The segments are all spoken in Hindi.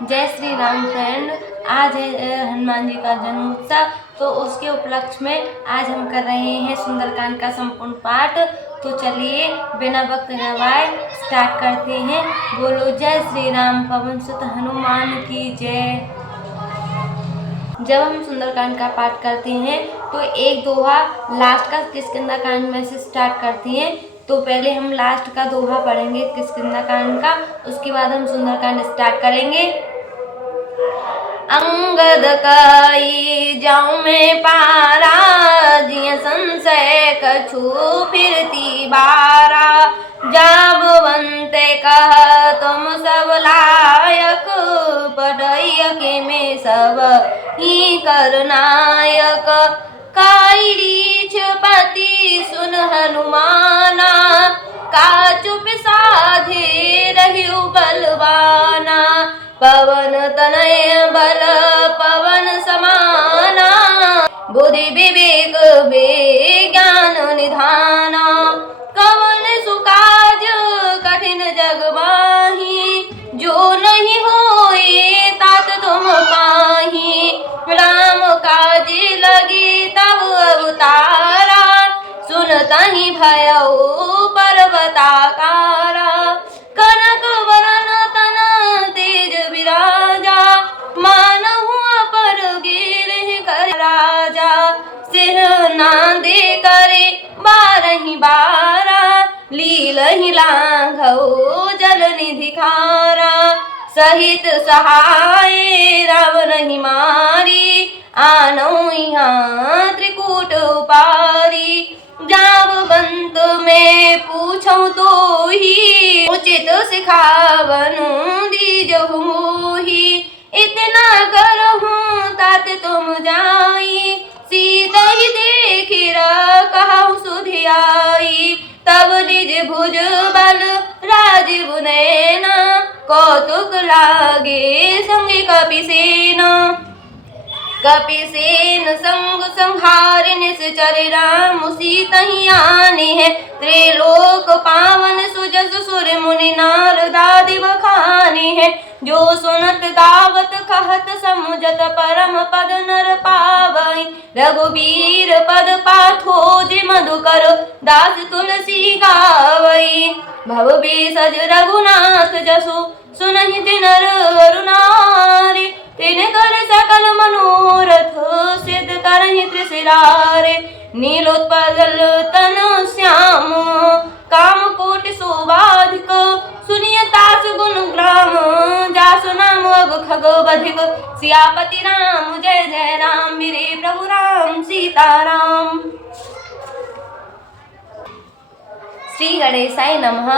जय श्री राम फ्रेंड। आज है हनुमान जी का जन्म उत्सव, तो उसके उपलक्ष्य में आज हम कर रहे हैं सुंदरकांड का संपूर्ण पाठ। तो चलिए बिना वक्त गवाए स्टार्ट करते हैं। बोलो जय श्री राम, पवन सुत हनुमान की जय। जब हम सुंदरकांड का पाठ करते हैं तो एक दोहा लास्ट का किष्किंधा में से स्टार्ट करते हैं। तो पहले हम लास्ट का दोहा पढ़ेंगे किष्किंधा का, उसके बाद हम सुंदरकांड स्टार्ट करेंगे। अंगद कई जाऊं में पारा, जिय संशय कछु फिरती बारा। जाबवंते कह तुम सब लायक, पढ़ैया के में सब ही करनायक। काई रीछ पति सुन हनुमाना, का चुप साधे रहिउ बलवाना। पवन तनय बल पवन समाना, बुद्धि विवेक विज्ञान निधाना। कवन सुकाज कठिन जग माही, जो नहीं होए तात तुम पाही। राम काज लगी तब अवतारा, सुनतहि भयउ पर्वताकारा। कनक वरन तन तेज विराजा, मानहु अपर गिरहि कर राजा। सिर नांदे करे बारहि बारा, लीलहि लांघउ जल निधि खारा। सहित सहाय रावण मारी, आनौ यहाँ त्रिकूट उपारी। जाबवंत में पूछऊं तो ही, उचित सिखावनु दीजहु मोही। इतना करहूँ तात तुम जाई, सीता ही देखी कहु सुधियाई। तब निज भुज बल राजीव नैना, कौतुक लागे संग कपिसेना। कपिसेन संग संहारि निश्चर, राम सीतहि आने हैं। त्रिलोक पावन सुजस सुर मुनि नारदादि बखाने हैं। जो सुनत गावत कहत समुझत, परम पद नर पावई। रघुबीर पद पाथो जे मधुकर, दास तुलसी गावई। भव बीसज रघुनाथ जसु, सुनहि नर अरु नारी। तिन कर सकल मनोरथ, सिद्ध करहि त्रिशिरारे। नीलोत्पल तन श्याम, काम कोटि शोभाधिक। सुनिय तास गुण ग्राम, जासु नाम अग खग बधिक। सियापति राम जय जय राम, मेरे प्रभु राम सीताराम। श्री गणेशाय नमः।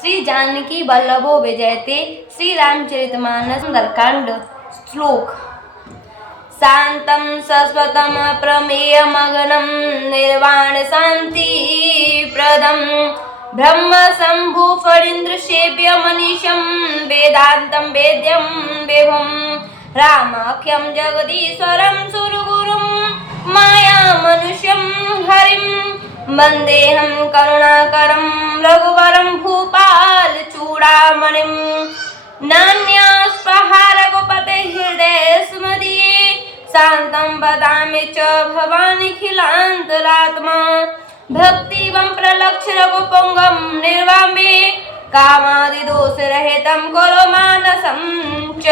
श्री जानकी वल्लभो विजयते। श्री रामचरितमानस सुंदरकांड। श्लोक। शांतं शाश्वतं प्रमेयमगनं, निर्वाण शांति प्रदं। ब्रह्म शंभु फणीन्द्र सेव्य मनीषं, वेदांतं वेद्यं विभुं। रामाख्यं जगदीश्वरं सुरगुरुं, माया मनुष्यं हरिं। वन्देऽहं करुणाकरं रघुवरं, भूपाल चूड़ामणिं। नान्यास्पहा रघुपते हृदय स्मदीये, शान्तं वदामि च भवानिखिलान्तरात्मा। भक्तिवं प्रलक्ष्य रघुपुंगं निर्वामे, कामादिदोषरहितं कुरु मानसं च।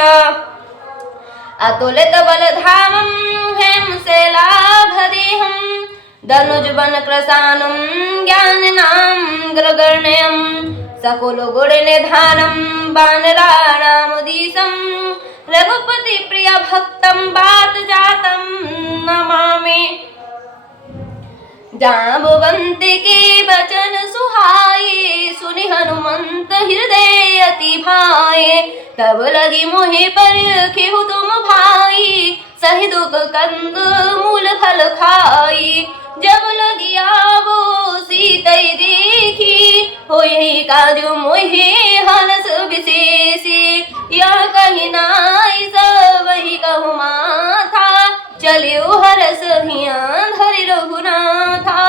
अतुलित बलधामं हेमशैलाभदेहं, धनुजवन कृशानं ज्ञानिनां ग्रगण्यं। सकुल गुण निधानं वानराणामुदीशं, रघुपति प्रिय भक्तं बात जातं नमामि। जाम्बवंत के वचन सुहाए, सुनि हनुमंत हृदय अति भाए। तब लगी मोहि परखिहु तुम भाई, सहि दुख कंद मूल फल खाई। जब लगी आवो सीतै देखी, होई काजु मोहि हरस विशेषी। यह कही नाई सबहि कहु माथा, चलियो हरस हियां धरि रघुनाथा।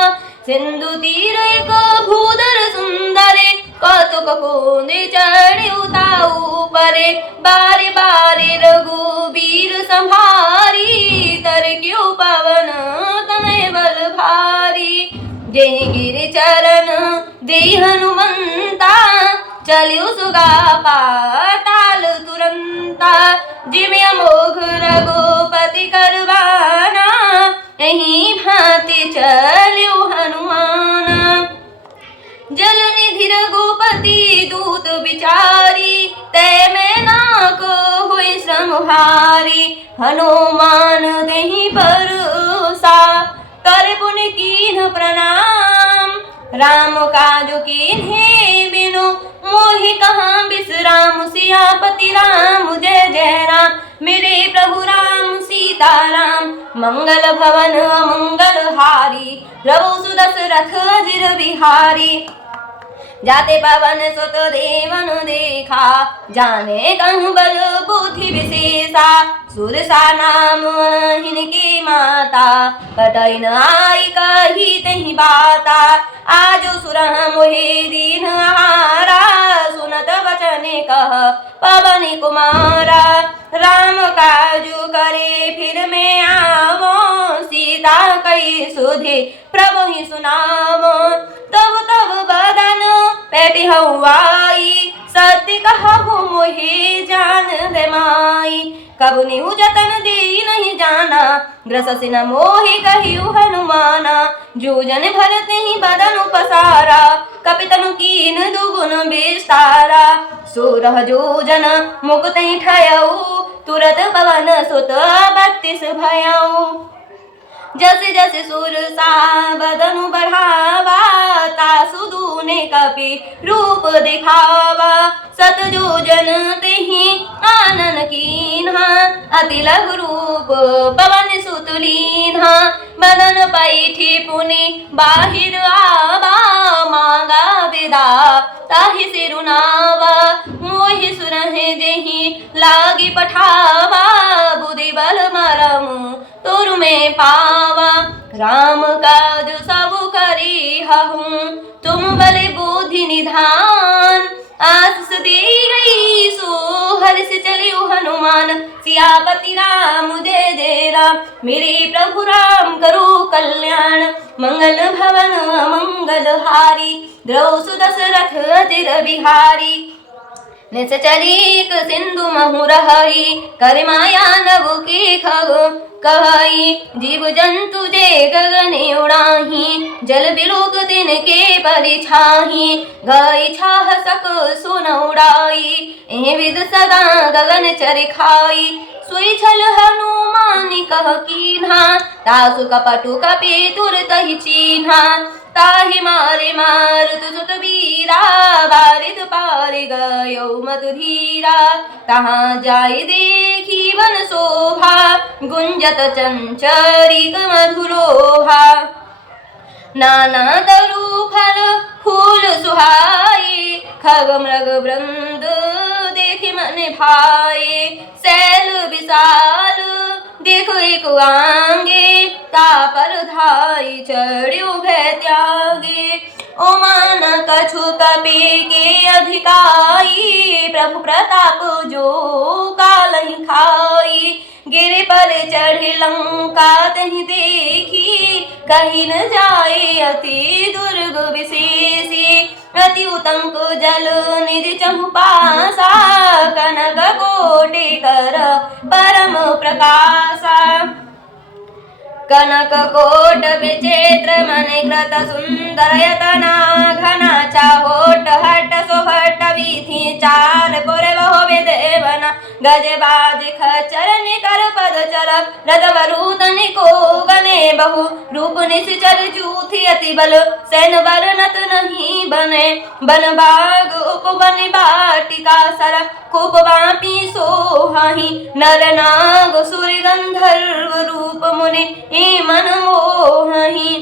सिंधु तीर एक भूधर सुंदरे, कौतुक कुंद चढ़्यु ताऊ परे बारे बारे रघुबीर संभारी तरक्यु पवन तनय बल भारी जेहि गिरि चरण दे हनुमंता चलियो सुगा पाताल तुरंता जिमि अमोघ रघुपति करवाना यही भांति चलियो हनुमाना जल निधि रघुपति दूत विचारी तय में नाक हुए श्रमहारी हनुमान देहि भरोसा कर पुनि कीन्ह प्रणाम राम काज कीन्हे बिनु मोहि कहाँ बिसराम सियापति राम जय जय राम मेरे प्रभु राम सीताराम मंगल भवन अमंगल हारी प्रभु सुदशरथ अजिर बिहारी जाते पवन सुत देवन देखा जाने कहूँ बल बुद्धि विशेषा सुरसा नाम हिनके माता कटई न आई कही तही बाता आज सुरह मोहे दीन हारा सुनत वचने कह पवन कुमारा राम काजु करे फिर में आवो सीता कई सुधे प्रभु ही सुनावो तब तब बदन पैटी हवाई सत्य कहु मोहे जान दे माई कबु निहु जतन दे नहीं जाना ग्रस न मोहि कहियु हनुमाना जोजन भरते ही बदन पसारा कपितनु कीन दुगुन विस्तारा सोरह जोजन मुकुत ठयऊ तुरत पवन सुत 32 भयऊ जैसे जैसे सुर सा बदनु बढ़ावा तासु दूने कपि रूप दिखावा सत जोजन तेहि आनन कीन्हा अति लघु रूप पवन सुत लीन्हा बदन पैठी पुनि बाहिर आवा मांगा विदा ताहि सिरुनावा मोहि सुरहि जेहि लागी पठावा बुद्धि बल मरम तुरु में पावा राम काज सब करी हूँ तुम बल बुद्धि निधान आस दे गई सो हर्ष चलियो हनुमान सियापति राम जय जय राम मेरे प्रभु राम करो कल्याण मंगल भवन मंगल हारी द्रौ सुदशरथ अजिर बिहारी निश्चलिक सिंधु महु रही कर माया नभ के खग कहई जीव जंतु जे गगन उड़ाही जल बिलोक दिन के परिछाही गई छाह सक सुन उड़ाई एह विद सदा गगन चर खाई सोई छल हनुमान कह कीन्हा तासु कपटु कपि तुरत ही चीन्हा ताहि मारे मारुत सुत वीरा बारिद पार गयो मधु धीरा तहाँ जाय देखी वन शोभा गुंजत चंचरिक मधुरोहा नाना तरु फल फूल सुहाए खग मृग वृंद देखि मन भाए सैल विशाल देखो एक आंगे तापर धाई चढ़्यु भय त्यागे ओ मान कछु कपि के अधिकाई प्रभु प्रताप जो कालहि खाई गिर पर चढ़े लंका तहि देखी कहीं न जाए अति दुर्ग विशेषी अति उतंक जल निधि चहुपासा कनक कोटि कर परम प्रकाशा कनक कोट विचित्र मणि कृत सुंदर यतना घना चाहोट हट सोभट वीथि चार पुर बहु विदेवना गज बाज खचर निकर पद चल रथ वरुतनि को गने बहु रूप निश्चर जूथि अति बल सैन बर नत नहीं बने बन बाग उपवन बाटिका सर खूब वापी सोहाही नर नाग सुर गंधर्व रूप मुनि मन मोहि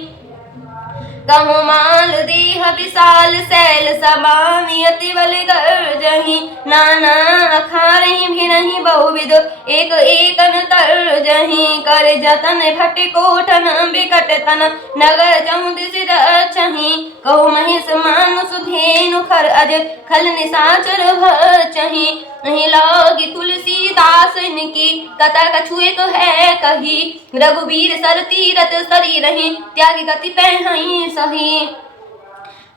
कहूँ माल देह विशाल शैल समानी अति बल गर्जहि नाना अखारहि भिन्हि बहुविध एक एकन तर्जहि कर जतन भट कोठन विकट तन नगर चौदिस रचहि कहूँ महिष मानुष धेनु खर अज खल निशाचर भचहि नहीं लागी तुलसीदास इनकी कथा कछु एक है कही रघुवीर सर तीरथ सरी रही त्यागी गति पहई सही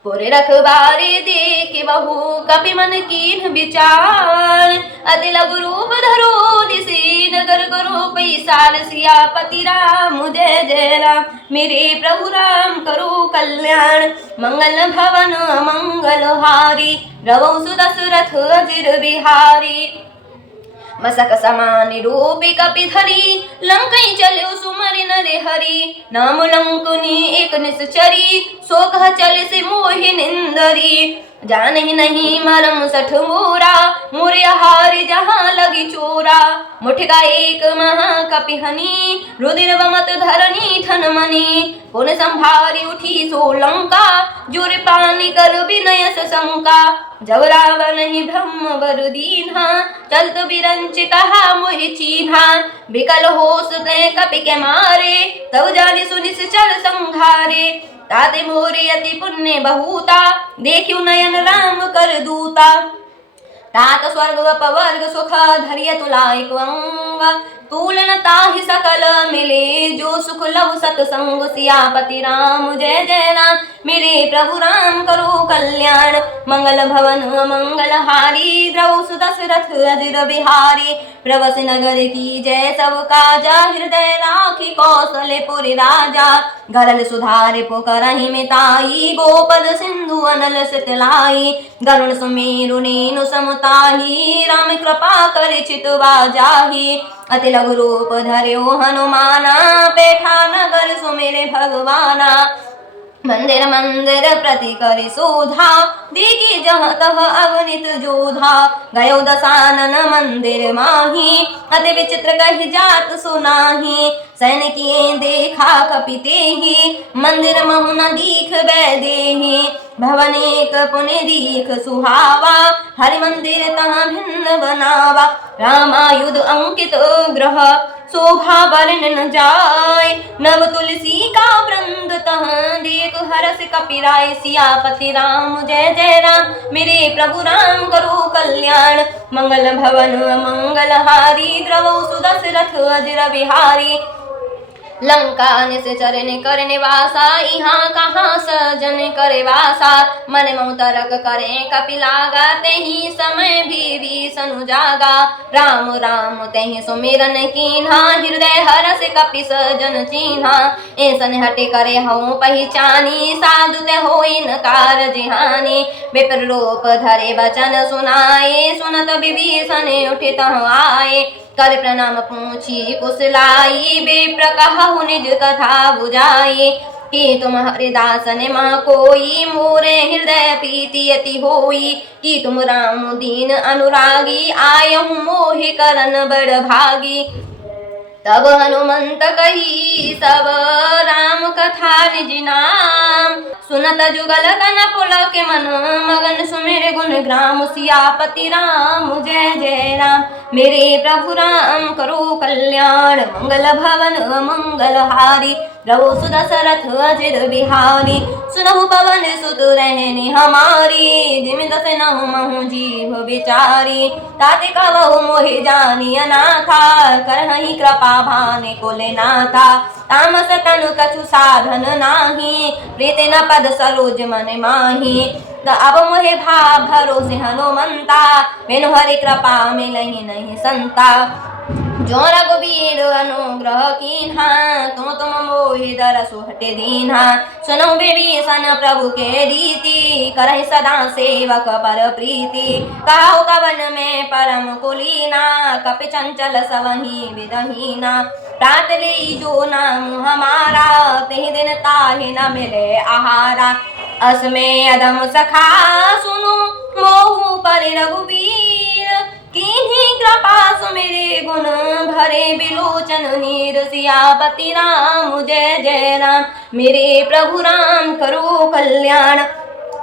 पुर रखबारे देख बहु कपि मन कीन विचार अति लघु रूप धरो दिसे नगर करो पैसाल सियापति राम जय जय राम मेरे प्रभु राम करो कल्याण मंगल भवन मंगल हारी रवौ सुदशरथ अजिर बिहारी मसक समान रूपी कपि धरी लंकई चलो सुमरि नरे हरि नाम लंकुनी एक निश्चरी सो कह चल से मोहि निंदरी जानहि नहीं मरम सठ मोरा मोरे हारि जहाँ लगी चोरा मुठगा एक महाकपि हनी रुधिर बमत धरनी थन मनी पुन संभारी उठी सो लंका जोर पानी कर विनय शंका जब रावण ही ब्रह्म वर दीन्हा चलत बिरंच कहा मोहि चीन्हा बिकल होश ते कपि के मारे तब जाने सुनि चल संघारे ताते मोरे अति पुण्य बहुता देखियो नयन राम कर दूता तात स्वर्ग अपवर्ग सुख धरिय तुलाय अंग तुलन ताहि सकल मिले जो सुख लव सतसंग सियापति राम जय जय राम मेरे प्रभु राम करो कल्याण मंगल भवन मंगल हारी द्रव सुदशरथ अजिर बिहारी प्रवस नगर की जय सब काजा हृदय राखी कौशलपुर राजा गरल सुधारे पुकरहि मिताई गोपद सिंधु अनल सितलाई गरुण सुमेरु नीनु समताही राम कृपा कर चितवा जाही अति लघु रूप धर्यो हनुमाना बैठा नगर सुमेरे भगवाना मंदिर मंदिर प्रति करि शोधा देखी जहाँ तह अगणित जोधा गयो दशानन मंदिर माही अति विचित्र कहि जात सुनाही सैनिकी देखा कपिते ही मंदिर महु न दीख बैदेही भवन एक पुण्य दीख सुहावा हरि मंदिर तहाँ भिन्न बनावा रामायुध अंकित ग्रह शोभा वर्णन न जाय नव तुलसी का वृंद तहाँ देख हरस कपिराय सियापति राम जय जय राम मेरे प्रभु राम करो कल्याण मंगल भवन मंगल हारी द्रवौ सुदशरथ अजिर बिहारी लंका से चरण करने वासा यहाँ कहाँ सजन करे वासा मन मौतरक करे कपिलागा तेहि समय भी सनु जागा राम राम तेहि सुमिरन कीन्हा हृदय हरस कपि सजन चीन्हा ऐसन हटे करे हूँ पहचानी साधु ते होई न कारज हानि विप्र रूप धरे वचन सुनाए सुनत विभीषण उठित आए कर प्रणाम पूछी कुशलाई विप्र कहु निज कथा बुझाई कि तुम हरिदास ने मह कोई मोरे हृदय प्रीति अति होई कि तुम राम दीन अनुरागी आयहु मोहि करन बड़ भागी तब हनुमंत कही सब राम कथा निज नाम सुनत जुगल तन पुलक मन मगन सुमिर गुण ग्राम सियापति राम जय जय राम मेरे प्रभु राम करो कल्याण मंगल भवन मंगल हारी रवो सुदशरथ अजिर बिहारी सुनहु पवन सुत रहनी हमारी जिमि दस नहु महु जीव बिचारी ताते कवहु मोहि जानी अनाथा करहि कृपा भाने कुले नाथा तामस तनु कछु साधन नाही प्रीति न पद सरोज मन माही अब मोहे भाव भरोसे हनुमंता बिनु हरि कृपा मिलहि नहीं संता जो रघुवीर अनुग्रह कीन्हा तुम मोहि दरसु हटे दीन्हा सुनो विभीषण प्रभु के रीति करहि सदा सेवक पर प्रीति काहु कवन में परम कुलीना कपि चंचल सवहि विदहीना प्रात ले जो नाम हमारा तेहि दिन ताहि न मिले आहारा असमे अदम सखा सुनो मोहु पर रघुवीर किन्हीं कृपा सुमिरे गुण भरे बिलोचन लोचन नीर सियापति राम जय जय राम। मेरे प्रभु राम करो कल्याण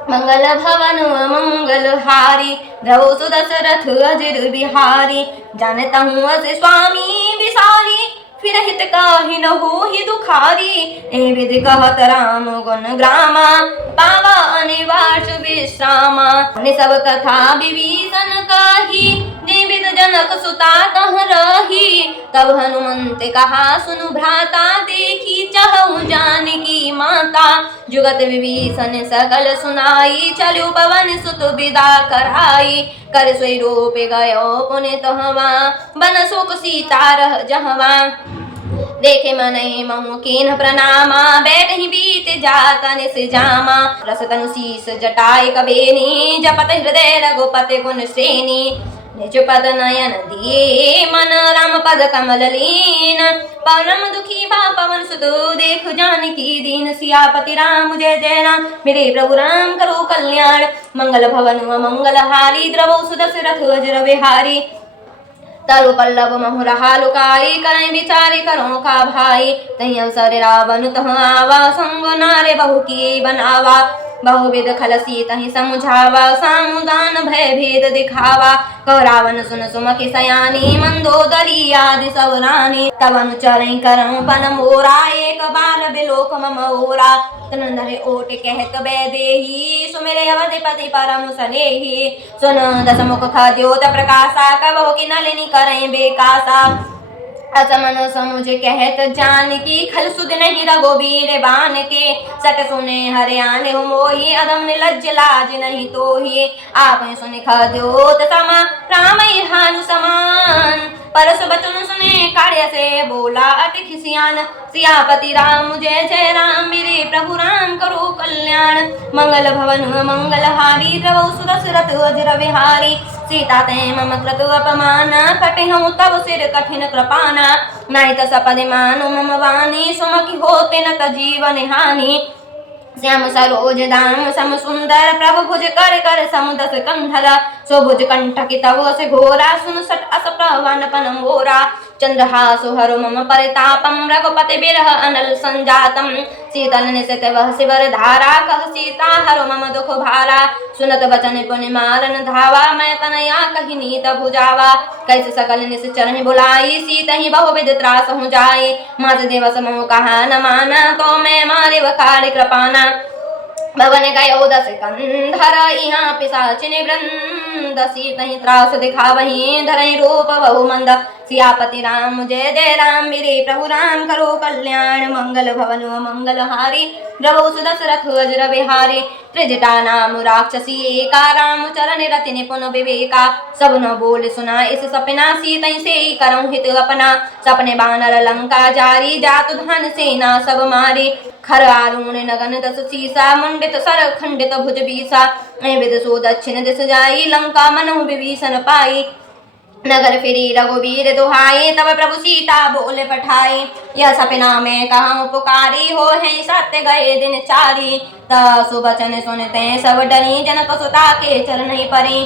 मंगल भवन मंगल हारी। द्रव सुदशरथ अजिर बिहारी जानता हूँ अस स्वामी विसारी। फिर हित काहि न होहि दुखारी ए विधि कहत राम गुण ग्रामा पावा अनिवार्ष विश्रामा। ने सब कथा विभीषण कही निविद जनक सुता तह रही। तब हनुमंत कहा सुनु भ्राता देखी चहु जानकी माता। जुगत विभीषण सकल सुनाई चलु पवन सुत विदा कराई। कर सोई रूप गयो पुनि तहवा बन सुख सीता रह जहवा। देखे मनहि महु कीन्ह प्रणामा बैठहि बीत जात निस जामा। रस तनु शीस जटाय कबेनी जपत हृदय रघुपति गुण श्रेणी। निज पद नयन दिए मन राम पद कमल लीन। परम दुखी बा पवन सुत देख जानकी दीन। सियापति राम जय जय राम मेरे प्रभु राम करो कल्याण मंगल भवन मंगल हारी। द्रवौ सुदशरथ अजिर बिहारी तरु पल्लव महु रहा लुकाई करई विचारी करो का भाई। तही अवसर रावण तह आवा संग नारे बहु की बनावा। बहुविध खलसी तही समुझावा सामुदान भय भेद दिखावा। कह रावण सुन सुमखि सयानी मंदोदरी आदि सब रानी। तब अनुचरई करऊं पन मोरा एक बार बिलोक मम ओरा। तनंदरे ओट कहत बैदेही सुमिरे अवधिपति परम सनेही। सुन दस मुख खद्योत प्रकाशा कबहु कि नलिनी करई बेकासा। असमन समुझ कहत जानकी खल सुध नहीं रघुबीर बान के। सट सुने हरियाणे मोहि अदम निलज्ज लाज नहीं तोहि। आप सुनि खद्योत समा राम हानु समान। परस बचन सुने कार्य से बोला अति खिसियान। सियापति राम जय जय राम मेरे प्रभु राम करो कल्याण मंगल भवन मंगल हारी। द्रवौ सुदशरथ अजिर बिहारी सीता ते मम क्रतु अपमान। कटिहउँ तब सिर कठिन कृपाना नाहित सपदि मानु मम वाणी। सुमखि होते न त जीवन हानि। श्याम सरोज दाम सम सुंदर प्रभु भुज कर कर समुदस कंधर। सुभुज कंठकि तव से घोरा सुन सट अस प्रवन पन मोरा। चंद्रहासु हरु मम परितापम रघुपति बिरह अनल संजातम। शीतल निशित वह शिवर धारा कह सीता हरु मम दुख भारा। सुनत बचन पुनि मारन धावा मैं तनया कहि नीत भुजावा। कैसे सकल निश्चर बुलाई सीतहि बहुविध त्रास हो जाए। मात दिवस मोह कहा न माना तो मैं मारे वकार कृपाना। भवन गयो दस कंधर यहाँ पिशाचिनि वृंद। सीतहि त्रास दिखावहि धरहि रूप बहु मंद। सियापति राम जय जय राम मेरे प्रभु राम करो कल्याण मंगल भवन मंगल हारी। द्रवौ सुदशरथ अजिर बिहारी त्रिजटा नाम राक्षसी एका। राम चरण रति निपुण विवेका। सब न बोल सुना इस सपना सीतहि से करऊं हित अपना। सपने बानर लंका जारी जातु धन सेना सब मारी। खर आरुण नगन दस सीसा मुंडित सर खंडित भुज बीसा। विद सो दक्षिण दिस जाई लंका मनहु विभीषण पाई। नगर फिरी रघुवीर दुहाई तब प्रभु सीता बोले पठाई। यह सपना में कहाँ पुकारी हो है सत्य गए दिन चारी। सुबचन सुनते सब डरी जनक सुता के चरण परी।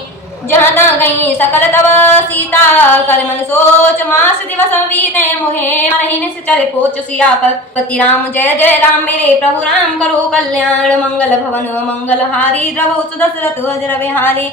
जहाँ न गई सकल तब सीता कर मन सोच। मास दिवस बीते मुहे महीने से चले पोच। सियापति राम जय जय राम मेरे प्रभु राम करो कल्याण मंगल भवन मंगल हारी। द्रवौ सुदशरथ अजिर बिहारी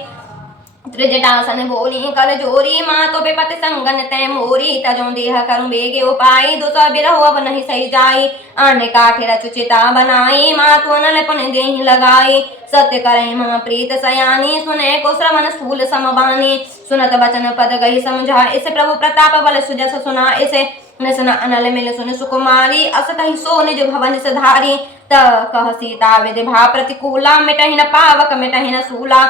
त्रिजटासन बोली कल जोरी। माँ तो बेपति संगन तय मोरी। तजों देह करूं बेगे उपाई। दुसह बिरहो अब नहीं सही जाई। आने काठे रचुचिता बनाई। माँ तो नल पुन देहि लगाई। सत्य करहि मम प्रीत सयानी। सुने को श्रवण स्थूल समबानी। सुनत बचन पद गही समझा इसे। प्रभु प्रताप बल सुजस सुना इसे। नसन अनल मिल सुन सुकुमारी। असतहि सो निज भवन से धारी। त कह सीता विधि भा प्रतिकूला। मिटहि न पावक मिटहि न सूला।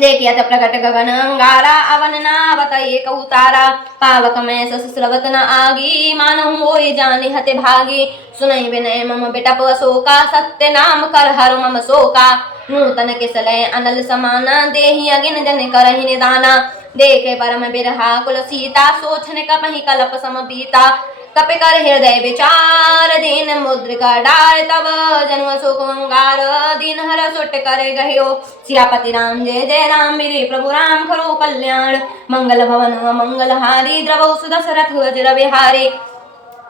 देखिया त प्रकट गगन अंगारा। अवन नावत एक उतारा। पावक में सस स्रवत न आगी। मानहु मोहि जानि हते भागी। सुनहि विनय मम बिटप अशोका। सत्य नाम कर हरु मम शोका। नूतन किसलय अनल समाना। देहि अगिन जन करहि निदाना। देखे परम बिरहा कुल सीता। सोचन कपहि कलप सम बीता। कपि कर हृदय विचार दीन मुद्रिका डार तब जन्म सुख अंगार दीन हर सुट करे गह्यो सियापति राम जय जय राम मेरे प्रभु राम करो कल्याण मंगल भवन मंगल हारी द्रवौ सुदशरथ वज्र विहारी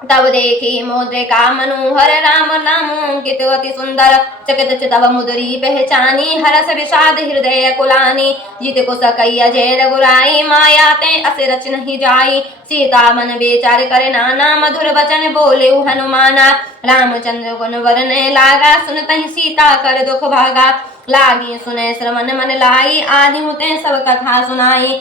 तब देखी मुद्रिका मनोहर राम नाम अंकित अति सुंदर चकित चितव मुदरी पहचानी हरस विषाद हृदय कुलानी जीत को सकैया जय रघुराई माया ते अस रच नहीं जाई सीता मन बेचार करे नाना मधुर वचन बोले हनुमाना रामचंद्र गुण वरने लागा सुनतहि सीता कर दुख भागा लागी सुने श्रवण मन लाई आदि मुते सब कथा सुनाई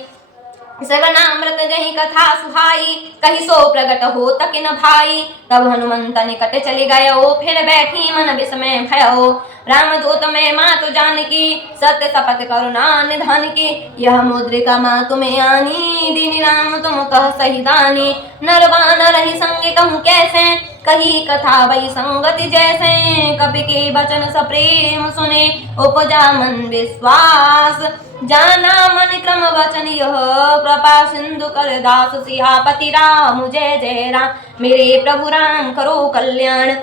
सगनामृत जही कथा सुहाई कही सो प्रगट हो तकिन भाई तब हनुमंत निकट चले गयो फिर बैठी मन विस्मय भयो राम दूत में मातु जानकी सत्य शपथ करुणा निधान की यह मुद्रिका मातु में आनी दीनी राम तुम कह सही दानी नरवान रही संग कहूँ कैसे कही कथा वही संगति जैसे कपि के वचन सप्रेम सुने उपजा मन विश्वास जाना मन क्रम वचन यह कृपा सिंधु कर दास सियापति राम जय जय राम मेरे प्रभु राम करो कल्याण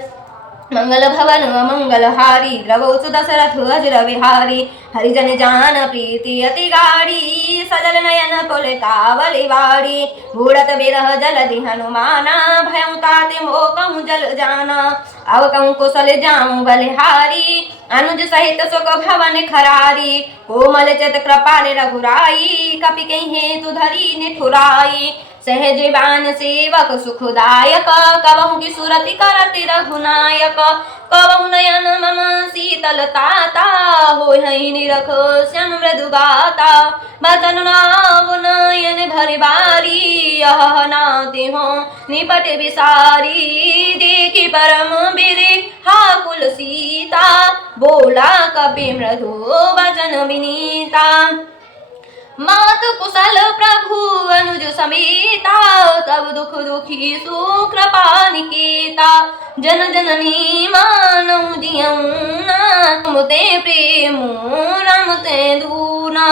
मंगल भवन मंगल हारी द्रवौ सुदशरथ वज्र विहारी हरिजन जान प्रीति अति गाड़ी सजल नयन पुल कावली वाड़ी बूढ़त बिरह जलधि हनुमाना भयं ताति मोह कहूँ जल जाना अब कहूँ कुशल जाऊँ बलिहारी अनुज सहित सुख भवन खरारी कोमल चित कृपाल रघुराई कपि कहीं हेतु धरी निठुराई सहजीवान सेवक सुखदायक कबहु की सुरति करति रघुनायक कबहु नयन मम शीतलताता होय हई निरख श्याम मृदु गाता बचन नाव नयन भरि बारी यह नाति हो निपट विसारी देखी परम बिरे हाकुल सीता बोला कपि मृदु वचन विनीता मात कुशल प्रभु अनुज समेता तब दुख दुखी सुकृपा निकेता जन जननी मानौ जियौना मुते प्रेम रमते दूना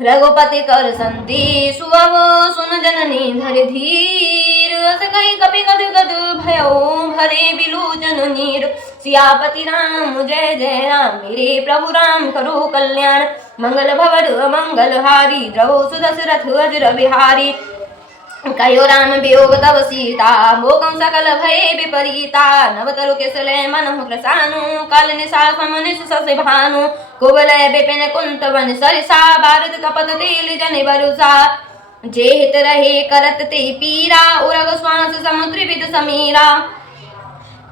रघुपति कर संदेशु अब सुन जननी धरि धीर अस कहि कपि गद गद भयो भरे बिलोचन नीर सियापति राम जय जय राम मेरे प्रभु राम करो कल्याण मंगल भवन मंगल हारी द्रवौ सुदशरथ वज्र विहारी कयो राम वियोग तव सीता मोकं सकल भये विपरीता नवतरु केसले मनहु प्रसानु काल निशा समनि सुससे भानु कुवलय विपिन कुंत वन सरिसा भारत कपत तेल जनि बरुसा जे हित रहे करत ते पीरा उरग श्वास समुद्र विद समीरा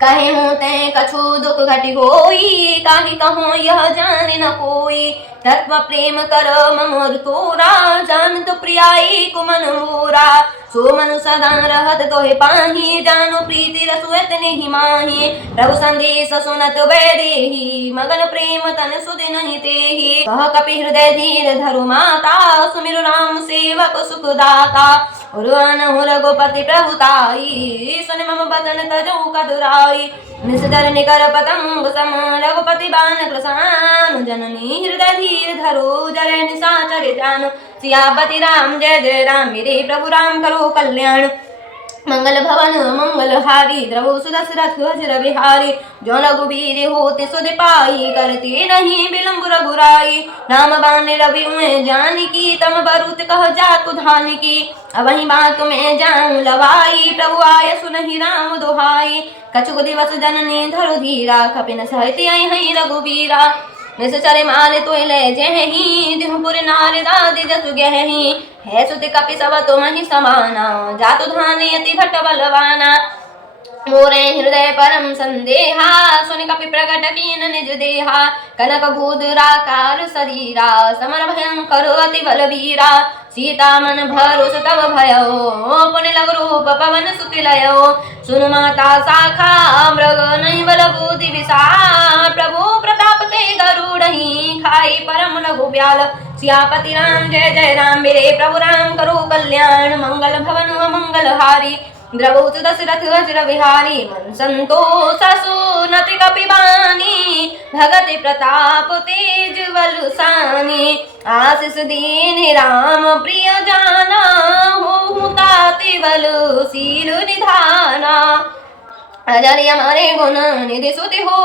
कहे हूँ ते कछु दुख घटि होई काहि कहूँ यह जाने न कोई तत्व प्रेम कर ममोर तोरा जान तो प्रियाई कुमन मोरा सो मनु सदा रहत तोहे पाही जानो प्रीति रसुएत नहीं माही प्रभु संदेश सुनत वैदेही मगन प्रेम तन सुध नहीं तेही कह कपि हृदय धीर धरु माता सुमिरु राम सेवक सुखदाता उर्वान हो रघुपति प्रभुताई सुन मम बदन तजौ कदुराई निस्तर निकर पतंग सम रघुपति बान प्रसानु जननी हृदय धीर धरो जर निशाचर जानु सियापति राम जय जय राम मेरे प्रभु राम करो कल्याण मंगल भवन मंगल हारी द्रवौ सुदशरथ वज्र विहारी जो रघुबीर होते सुध पाई करते नहीं विलंब रघुराई नाम बान रवि में जानकी तम बरुत कह जातु धान की अवही बात में जाऊं लवाई प्रभु आय सुनहि राम दुहाई कछुक दिवस जननी धरु धीरा कपिन सहति आई हई रघुबीरा निश्चर माल तो ले जही दिहुपुर नार दादि जसु गही है सुत कपि सब तुम ही समाना जातु धानी अति भट बलवाना मोरे हृदय परम संदेहा सुन कपि प्रकट कीन निज देहा कनक भूधुराकार शरीरा समर भयंकर अति बलवीरा सीता मन भरोस तब भयो पुण्य लग रूप पवन सुतिलयो सुन माता शाखा मृग नहीं बल बुद्धि विशाल प्रभु प्रताप ते गरुड़हि खाई परम लघु ब्याल सियापति राम जय जय राम मेरे प्रभु राम करो कल्याण मंगल भवन मंगल हारी द्रवौ दशरथ वज्र विहारी मन संतोष सुनति कपिबानी भगति प्रताप तेज बलुसानी आशीष दीन राम प्रिय जाना हो ताति सकल सील निधाना। आचार्य हमारे गुण निधि सुति हो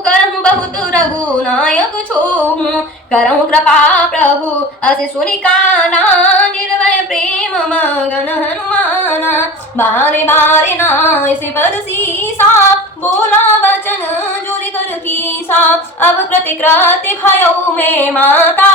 करहु बहुत रघु नायक छोहु। करहु कृपा प्रभु अस सुनिकाना निर्भय प्रेम मगन हनुमाना। बारे बारे नाय से पद सीसा बोला वचन जोरि कर कीसा। अब प्रतिकृति भयो में माता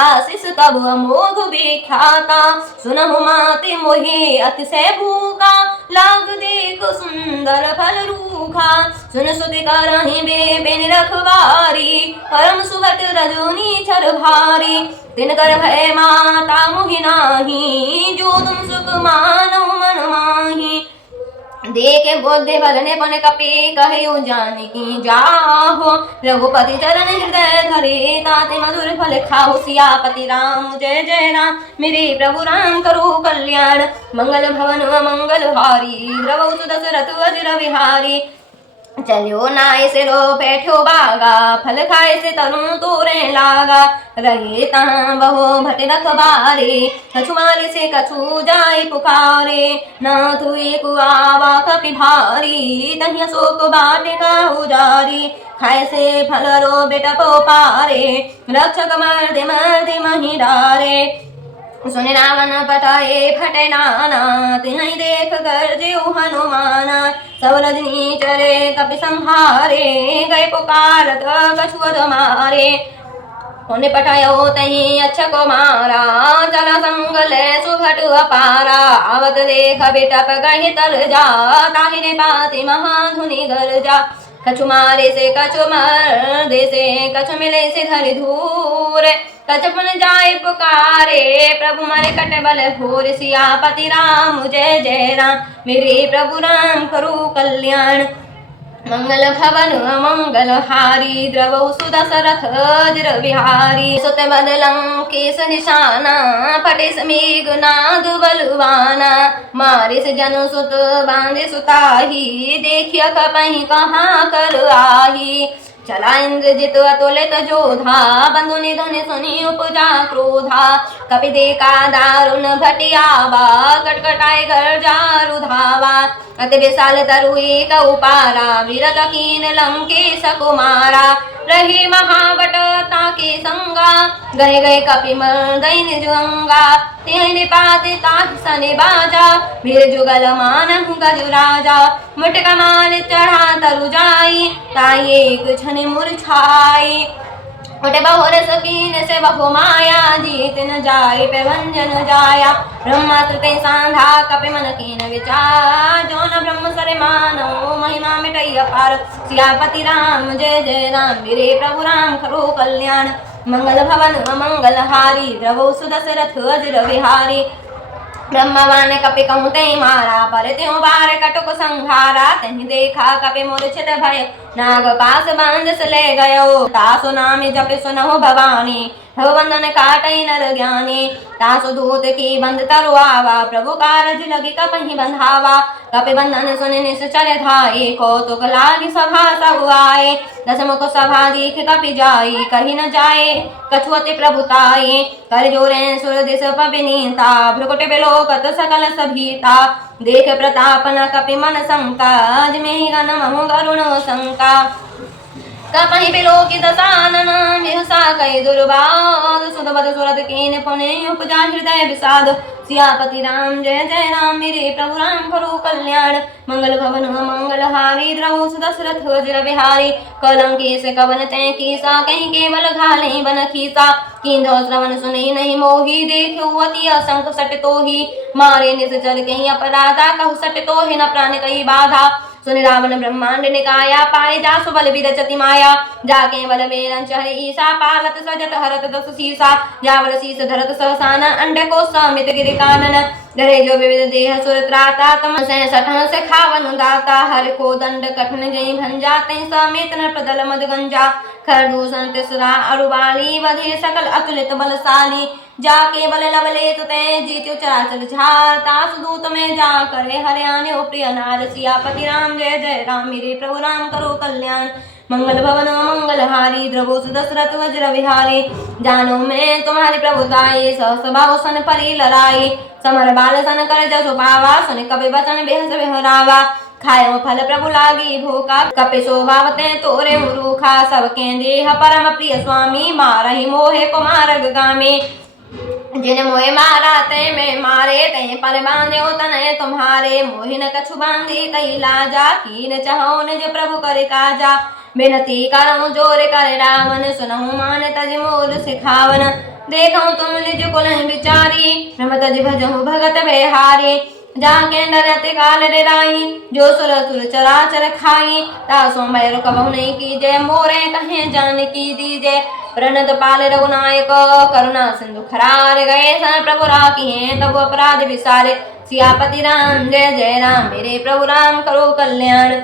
आशीष तब अमोघ विख्याता। सुनहु माते मोहि अतिशय भूखा लाग देखो सुंदर फल रूखा। सुन सुति करहि बेबिन रखवारी परम सुभट रजोनी छर भारी। तिनकर भय माता मोहि नाही जो तुम सुख मानो मन माही। देखे बोधे बलने पन कपे कहयो जानकी जाहो। रघुपति चरण हृदय धरे ताते मधुर फल खाओ। सियापति राम जय जय राम मेरे प्रभु राम करो कल्याण। मंगल भवन अमंगल हारी द्रवौ सुदशरथ अजर विहारी। चलियो नाय से रो बैठो बागा फल खाए से तरुण तोरे लागा। रहे तहाँ बहु भट रखबारे कछु मारे से कछु जाय पुकारे। नाथ एक आवा कपि भारी तहि अशोक वाटिका उजारी। खाए से फल रो बेटपो पारे रक्षक मर्दे मही डारे। सुन रावण पटाए फटे नाना तिन्हि देख कर जेऊ हनुमाना। सब रजनी चरे कपि संहारे गए पुकारत कछुअत मारे। उन्हें पटायो तही अच्छा को मारा जल संगल सुभट अपारा। आवत देख बेटप गहि तर जा ताहिरे पाति महाधुनि गर्जा। कछु मारे से कछु मर्दे से कछु मिले से धरि धूर। कछपन जाय पुकारे प्रभु मारे कट बल घोर। सियापति राम जय जय राम मेरे प्रभु राम करो कल्याण। मंगल भवन मंगल हारी द्रवौ सुदशरथ अजर विहारी। सुत बदलंकेश निशाना फटे समीघ नाद बलवाना। मारे से जनु सुत बांधे सुताही देखिय कपहि कहाँ कर आही। चला इंद्रजित अतुलित जोधा बंधु निधन सुनि उपजा क्रोधा। कपि देखा दारुण भटियावा कटकटाए घर जारु धावा। अति विशाल तरु एक उपारा विरत कीन लंकेश कुमारा। रही महावट ताके संगा गए गए कपि मर्दै निज अंगा। तिहि निपात ताहि सने बाजा वीर जुगल मानहु गज राजा। मुट कमान चढ़ा तरु जाई ताई एक छन मुरझाई। उठे बहुर सकीन से बहु माया जीत न जाय पे भंजन जाया। ब्रह्मास्त्र ते सांधा कपि मन कीन विचार जो न ब्रह्म सरे मानो महिमा मिटई अपार। सियापति राम जय जय राम मेरे प्रभु राम करो कल्याण। मंगल भवन अमंगल हारी द्रवौ सुदशरथ अजर विहारी। ब्रह्मवान कपि कहूँ तै मारा पर त्यों बार कटुक संहारा। तहि देखा कपि मूर्छित भय नाग पास बांध ले गयो। तासु नाम जपि सुनहु भवानी भवबंधन काटई नर ज्ञानी। तासु दूत की बंद तरु आवा प्रभु कारज लगी कपहि बंधावा। कपि बंधन सुनि निश्चर धाये कौतुक लागी सभा सब आए। दसमुख सभा दीख कपि जाई कही न जाए कछुअति प्रभुताई। कर जोरे सुर दिस पविनीता भ्रुकुट बिलोकत सकल सभीता। देख प्रताप न कपि मन शंका अजमेहि गण महु गरुण शंका। कपहि बिलोकी दसानन बिहुसा कई दुर्बाद। सुध बद सुरत कीन पुने उपजा हृदय विषाद। सियापति राम जय जय राम मेरे प्रभु राम करो कल्याण। मंगल भवन मंगल हारी द्रवौ सुदशरथ अजर विहारी। कलंकी से कवन तै कीसा कहीं केवल घाले बन खीसा। कीन्धौ श्रवण सुनि नहीं मोही देखो अति असंख सट तोही। मारे निश्चर कहीं अपराधा कहु सट तोहि न प्राण कई बाधा। सुन रावण ब्रह्मांड निकाया पाए जासु बल विरचति माया। जाके बल मेरन चहरे ईसा पालत सजत हरत दस सीसा। जावल शीस धरत सहसाना अंड को समित गिरि कानन। धरे जो विविध देह सुर त्राता तम से सठन से खावन दाता। हर को दंड कठिन जई भंजा तै समेत नर प्रदल मद गंजा। खरदूषण तिसरा अरुबाली बधे सकल अतुलित बलशाली। जाके बल लवले तुते जीत्यो चराचर झार। तासु दूत में जा करे हरियाणे ओ प्रिय नार। सियापति राम जय जय राम मेरे प्रभु राम करो कल्याण। मंगल भवन मंगलहारी द्रवो सुदशरथ वज्र विहारी। जानो मैं तुम्हारी प्रभुताई सहस बाहु सन परी लड़ाई। समर बाल सन कर जसु पावा सुन कवि बचन बेहस बेहरावा। खायो फल प्रभु लागी भूखा कपि शोभावते तोरे मुरुखा। सबके देह परम प्रिय स्वामी मारहि मोहे कुमार गामी। जिन मोहे मारा ते मैं मारे ते पर बांधे तनय तुम्हारे। मोहिन कछु बांधी कही लाजा कीन चाहो निज प्रभु कर काजा। बिनती करऊँ जोर कर रावण सुनहु मान तज मोर सिखावन। देखऊँ तुम निज कुल विचारी रम तज भजहु भगत बेहारी। जाके डरते काल डराई जो सुर सुर चराचर खाई। तासो मैर कबहु नहीं कीजे मोरे कहे जान की दीजे। प्रणत पाल रघुनायक करुणा सिंधु खरार गए सन प्रभु राखी हैं तब अपराध विसारे। सियापति राम जय जय राम मेरे प्रभु राम करो कल्याण।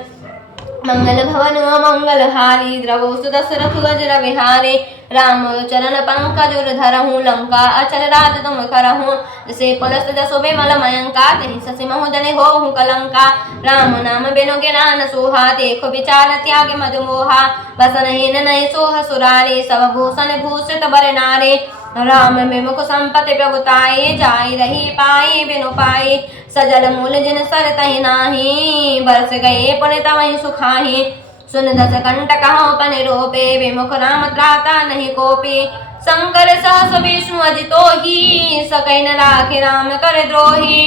मंगल भवन मंगलहारी द्रवो सुदशरथ वज्र विहारी। राम चरण पंकज धरहूँ लंका अचल राज तुम करहूँ। जैसे पुलस्त जसो विमल मयंका तहि शशि महोदय होहु कलंका। राम नाम बिनु गिरान सोहा देखो विचार त्याग मद मोहा। बसनहीन नहीं सोह सुरारे सब भूषण भूषित बर नारे। राम विमुख संपत्ति प्रभुताई जाय रही पाई बिनु पाई। सजल मूल जिन सर तहि नाही बरस गए पुण्य तवहि सुखाही। सुन दस कंठ कहो पन रोपे विमुख राम त्राता नहीं कोपी। शंकर सहस विष्णु अजितो ही सकैन राखे राम कर द्रोही।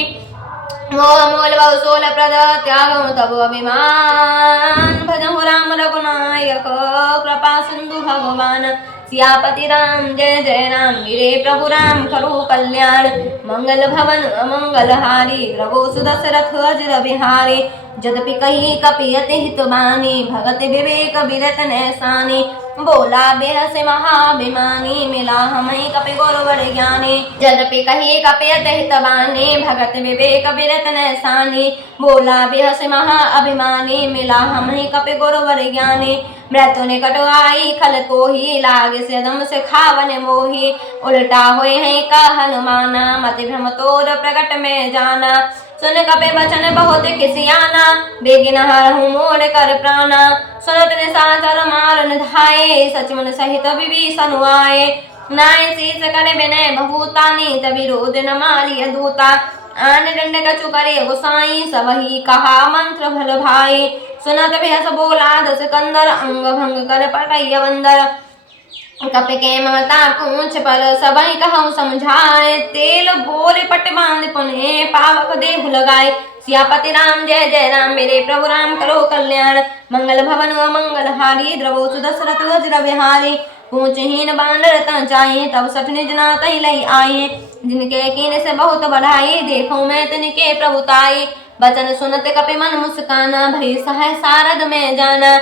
मोह मूल बहु सोल प्रद त्यागम तब अभिमान। भजहु राम रघुनायक कृपा सिंधु भगवान। सियापति राम जय जय राम मेरे प्रभु राम करो कल्याण। मंगल भवन मंगलहारी द्रवो सुदशरथ वज्र विहारी। जदपि कही कपियति हित बानी भगत विवेक विरत नैसानी। बोला बेहस महाभिमानी मिला हमें कपि गुरुवर ज्ञानी। जदपि कही कपियति हित बानी भगत विवेक विरत नैसानी। बोला बेहस महाअभिमानी मिला हमें कपि गुरुवर ज्ञानी। मृत्यु निकट आई खल को ही लागे से दम से खावन मोही। उल्टा हुए हैं का हनुमाना मति भ्रम तोर प्रकट में जाना। सुन कपि बचन बहुत किसियाना बेगिन हरहु मोड़ कर प्राणा। सुनत निशाचर मारन धाये सचमुन सहित विभीषण आए। नाय शीस कर विनय बहुतानी तभी रोद न मारिय दूता। आन दंड कछु करे गोसाई सबही कहा मंत्र भल भाई। सुनत बेहस बोला दस कंदर अंग भंग कर पटैय बंदर। कपि के ममता पूछ पर सबई कहूँ समझाए। तेल बोर पट बांध पुने पावक देहु लगाए। सियापति राम जय जय राम मेरे प्रभु राम करो कल्याण। मंगल भवन मंगलहारी द्रवो सुदशरथ वज्र विहारी। पूछहीन बानर तन चाहे तब सठ निज नाथ लई आए। जिनके कीन से बहुत बढ़ाई देखो मैं तिनके प्रभुताई। बचन सुनत कपि मन मुस्काना भई सहाय सारद में जाना।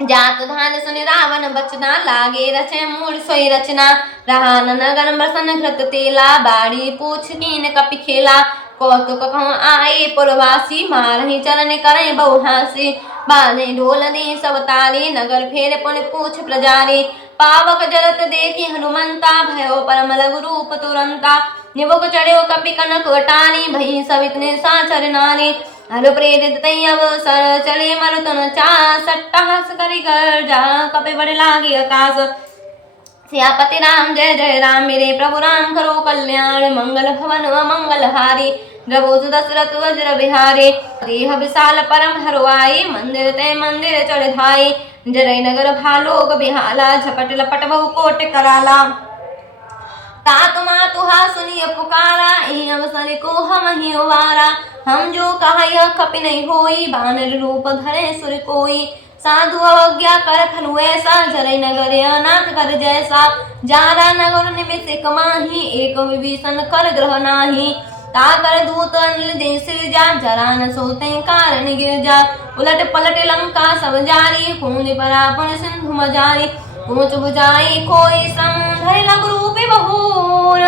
जात धान सुनि रावण बचना लागे रचे मूल सोई रचना। रहा नगर बसन घृत तेला बाड़ी पूछ कीन कपि खेला। कौतुक कहूँ आए पुरवासी मारहि चरण करें बहुहासी। बांधे ढोल दी सब ताली नगर फेर पुन पूछ प्रजारी। पावक जलत देखी हनुमंता भयो परम लघु रूप तुरंता। निबुक चढ़्यो कपि कनक वटानी भई सवित निशाचर नारी। हर प्रेरित तई अवसर चले मरुतन चास। सट्टाहस करि गर्जा कपि बड़ लागी आकाश। सियापति राम जय जय राम मेरे प्रभु राम करो कल्याण। मंगल भवन मंगलहारी द्रवो सुदशरथ वज्र विहारी। देह विशाल परम हरवाई मंदिर ते मंदिर चढ़ाई। जरई नगर भालोक बिहाला झपट लपट बहु कोट कराला। तातु मातु हा सुनिय पुकारा एहि अवसर को हम ही उवारा। हम जो कहा कपि नहीं होई बानर रूप धरे सुर कोई। साधु अवज्ञा कर फल ऐसा जरई नगर अनाथ कर जैसा। जारा नगर निमिष कमाही एक विभीषण कर ग्रह नाही। ताकर दूत अनिल दे सिरजा जरा न सोते कारण गिरजा। उलट पलट लंका सब जारी खून परापुन सिंधु मजारी। पूछ बुझाई कोई संधर लघु रूपी बहूर।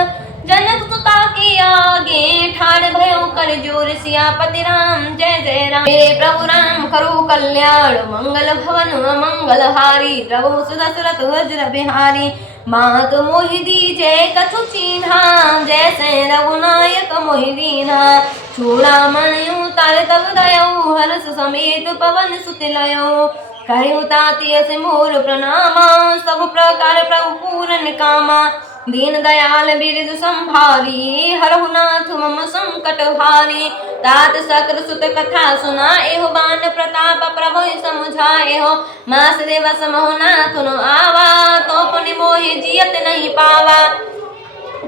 जनक सुता के आगे ठाड़ भयो कर जोर। सियापति राम जय जय राम मेरे प्रभु राम करो कल्याण। मंगल भवन मंगलहारी द्रवो सुदशरथ वज्र विहारी। मात मोहि दीजे कछु चीन्हा जैसे रघुनायक मोहि दीन्हा। चूड़ामणियों तर तब दयो हर्ष समेत पवन सुत लयो। कहु ताति अस मोर प्रणामा, सब प्रकार प्रभु पूरन कामा। दीन दयाल बिरजु संभारी, हरहु नाथ मम संकट हारी। तात सकल सुत कथा सुनाए हो, बान प्रताप प्रभु समुझाए हो। मास दिवस मोह नाथ नो आवा, तो पुनि मोहि जियत नहीं पावा।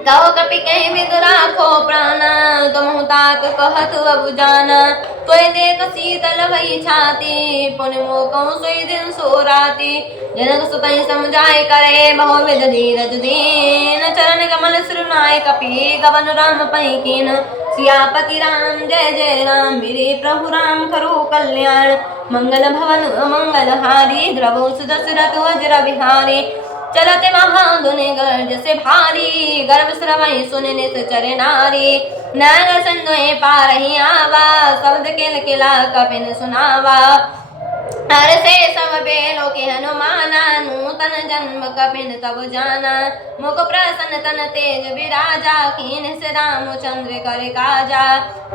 कहो कपि कहि विदु राखो प्राणा, तुम तात कहत अब जाना। तोय देख शीतल भई छाती, पुनि मोह कहूँ सोई दिन सो राती। जनक सुतहि समुझाए करे, बहुविध धीरज दीन। चरण कमल सिरुनाए कपि, गवन राम पै कीन। सियापति राम जय जय राम, मेरे प्रभु राम करो कल्याण। मंगल भवन मंगल हारी, द्रवो सुदशरथ वज्र बिहारी। चलते महाधुनि गर्ज से भारी, गर्भ श्रवै सुनि निश्चर नारी। नागर संदोहे पारहि आवा, शब्द किल किला कपिन सुनावा। हर से सब बेलो के हनुमाना, नूतन जन्म कपिन तब जाना। मुख प्रसन्न तन तेज विराजा, कीन से रामचंद्र कर काजा।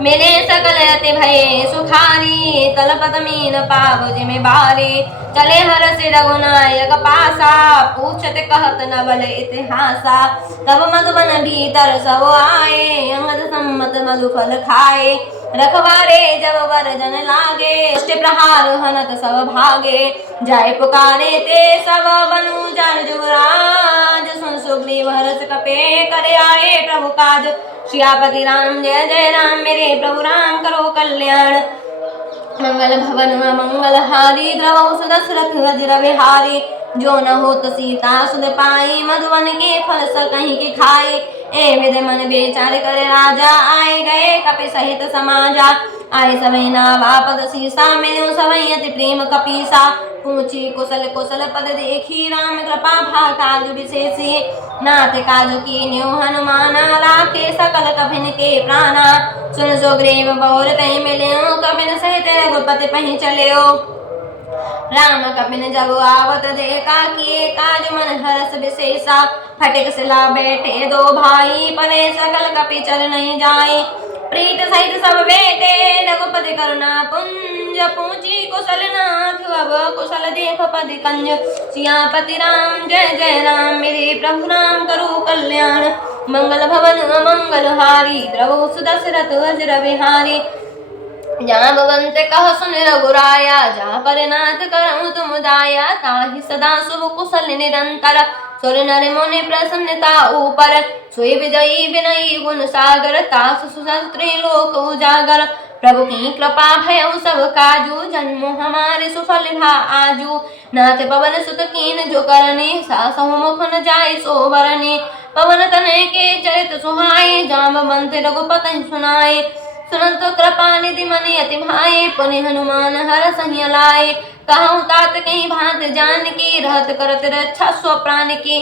मेरे सकल अति भय सुखारी, तलपत मीन पाव जिमि बारी। चले हर से रघुनायक पासा, पूछत कहत नवल इतिहासा। तब मधुबन भीतर सब आए, अंगद सम्मत मधु फल खाए। रखवारे जब वर जन लागे, अष्ट प्रहार हनत सब भागे। जाय पुकारे ते सब बनु जान जुगराज, सुन सुग्रीव हर्ष कपे करे आए प्रभु काज। सियापति राम जय जय राम, मेरे प्रभु राम करो कल्याण। मंगल भवन मंगल हारी, द्रवौ सुदशरथ वज्र विहारी। जो न होत सीता सुध पाई, मधुवन के फल सकहि के खाई। ए विधि मन विचार करे राजा, आए गए कपि सहित समाजा। आए सवै नावा पद सीसा, मिलु सवै अति प्रेम कपीसा। पूछी कुशल कुशल पद देखी, राम कृपा भा काज विशेषी। नाथ काज कीन्यो हनुमाना, राखे सकल कभिन के प्राणा। सुन सुग्रीव बहुर तहि मिल्यो, कपिन सहित रघुपति पहि चल्यो। राम कपिन जब आवत देखा, किए काज मन हरष विशेषा। फटिक सिला बैठे दो भाई, परे सकल कपि चल नहीं जाई। प्रीत सहित सब बेटे, रघुपति करुणा पुंज। पूछी कुशल नाथ अब कुशल देख पद कंज। सियापति राम जय जय राम, मेरे प्रभु राम करो कल्याण। मंगल भवन मंगल हारी, द्रवो सुदशरथ वज्र बिहारी। जाम्बवंत कह सुन रघुराया, जा पर नाथ करऊँ तुम दाया। ताहि सदा शुभ कुशल निरंतर, सुर नर मुनि प्रसन्नता ऊपर। सोई विजयी विनयी गुण सागर, तास सुशस्त्री लोक उजागर। प्रभु की कृपा भयउ सब काजू, जन्मो हमारे सुफल भा आजू। नाथ पवन सुत कीन जो करनी, सासहु मुख न जाय सो बरनी। पवन तनय के चरित सुहाए, जाम्बवंत रघुपति सुनाए। सुनत कृपा निधि मनि अति भाए, पुनि हनुमान हरषहि लाए। कहूँ तात कहीं भांत जानकी, रहत करत रक्षा स्व प्राण की।